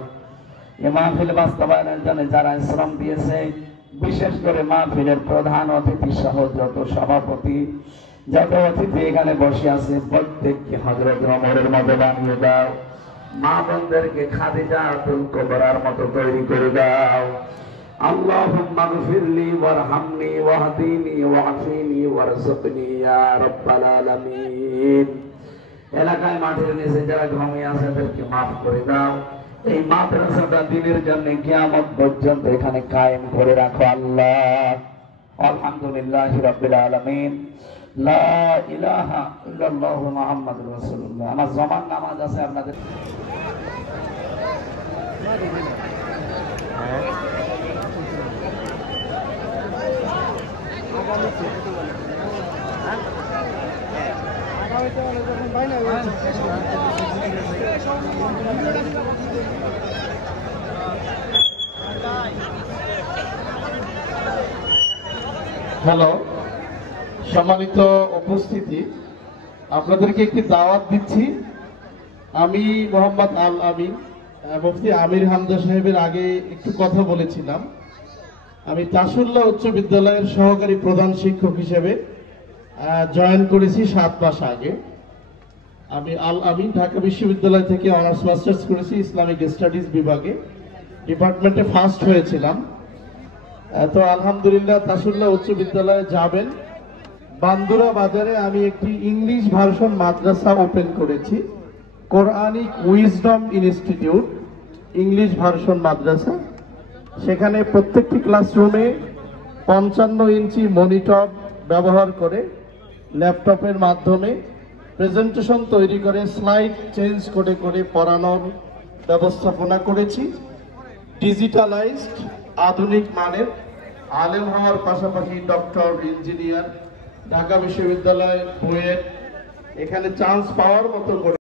এই মাহফিল বাস্তবায়নের জন্য যারা শ্রম দিয়েছে, বিশেষ করে মাহফিলের প্রধান অতিথি সহ যত সভাপতি, যত অতিথি এখানে বসে আছে, প্রত্যেককে হযরত ওমরের মতো বানিয়ে দাও। মা বোনদেরকে খাদিজাতুল কুবরার মতো তৈরি করে দাও। আল্লাহুম্মা গফিরলি ওয়ারহামনি ওয়াহদিনি ওয়াআফিনি ওয়ারযুকনি ইয়া রাব্বাল আলামিন। এলাকায় মাঠের নিচে যারা ঘুমিয়ে আছে তাদেরকে মাফ করে দাও। এই মাদ্রাসাটা দিনের জন্য কিয়ামত পর্যন্ত এখানে কায়েম করে রাখো আল্লাহ। আলহামদুলিল্লাহি রাব্বিল আলামিন। লা ইলাহা ইল্লাল্লাহু মুহাম্মাদুর রাসূলুল্লাহ। আমার জমান নামাজ আছে আপনাদের। হ্যালো, সম্মানিত উপস্থিতি, আপনাদেরকে একটি দাওয়াত দিচ্ছি। আমি মোহাম্মদ আল আমিন, মুফতি আমির হামজা সাহেবের আগে একটু কথা বলেছিলাম। আমি তাসুল্লাহ উচ্চ বিদ্যালয়ের সহকারী প্রধান শিক্ষক হিসেবে জয়েন করেছি 7 মাস আগে। আমি আল আমিন ঢাকা বিশ্ববিদ্যালয় থেকে অনার্স মাস্টার্স করেছি ইসলামিক স্টাডিজ বিভাগে, ডিপার্টমেন্টে ফার্স্ট হয়েছিলাম। তো আলহামদুলিল্লাহ তাসুল্লাহ উচ্চ বিদ্যালয়ে যাবেন। বান্দুরা বাজারে আমি একটি ইংলিশ ভার্সন মাদ্রাসা ওপেন করেছি, Quranic wisdom institute English version মাদ্রাসা। সেখানে প্রত্যেকটি ক্লাসরুমে 55 ইঞ্চি মনিটর ব্যবহার করে ল্যাপটপের মাধ্যমে প্রেজেন্টেশন তৈরি করে স্লাইড চেঞ্জ করে করে পড়ানোর ব্যবস্থাপনা করেছি। ডিজিটালাইজড আধুনিক মানের আলেম হওয়ার পাশাপাশি ডক্টর, ইঞ্জিনিয়ার, ঢাকা বিশ্ববিদ্যালয় বুয়েট এখানে চান্স পাওয়ার মতো করে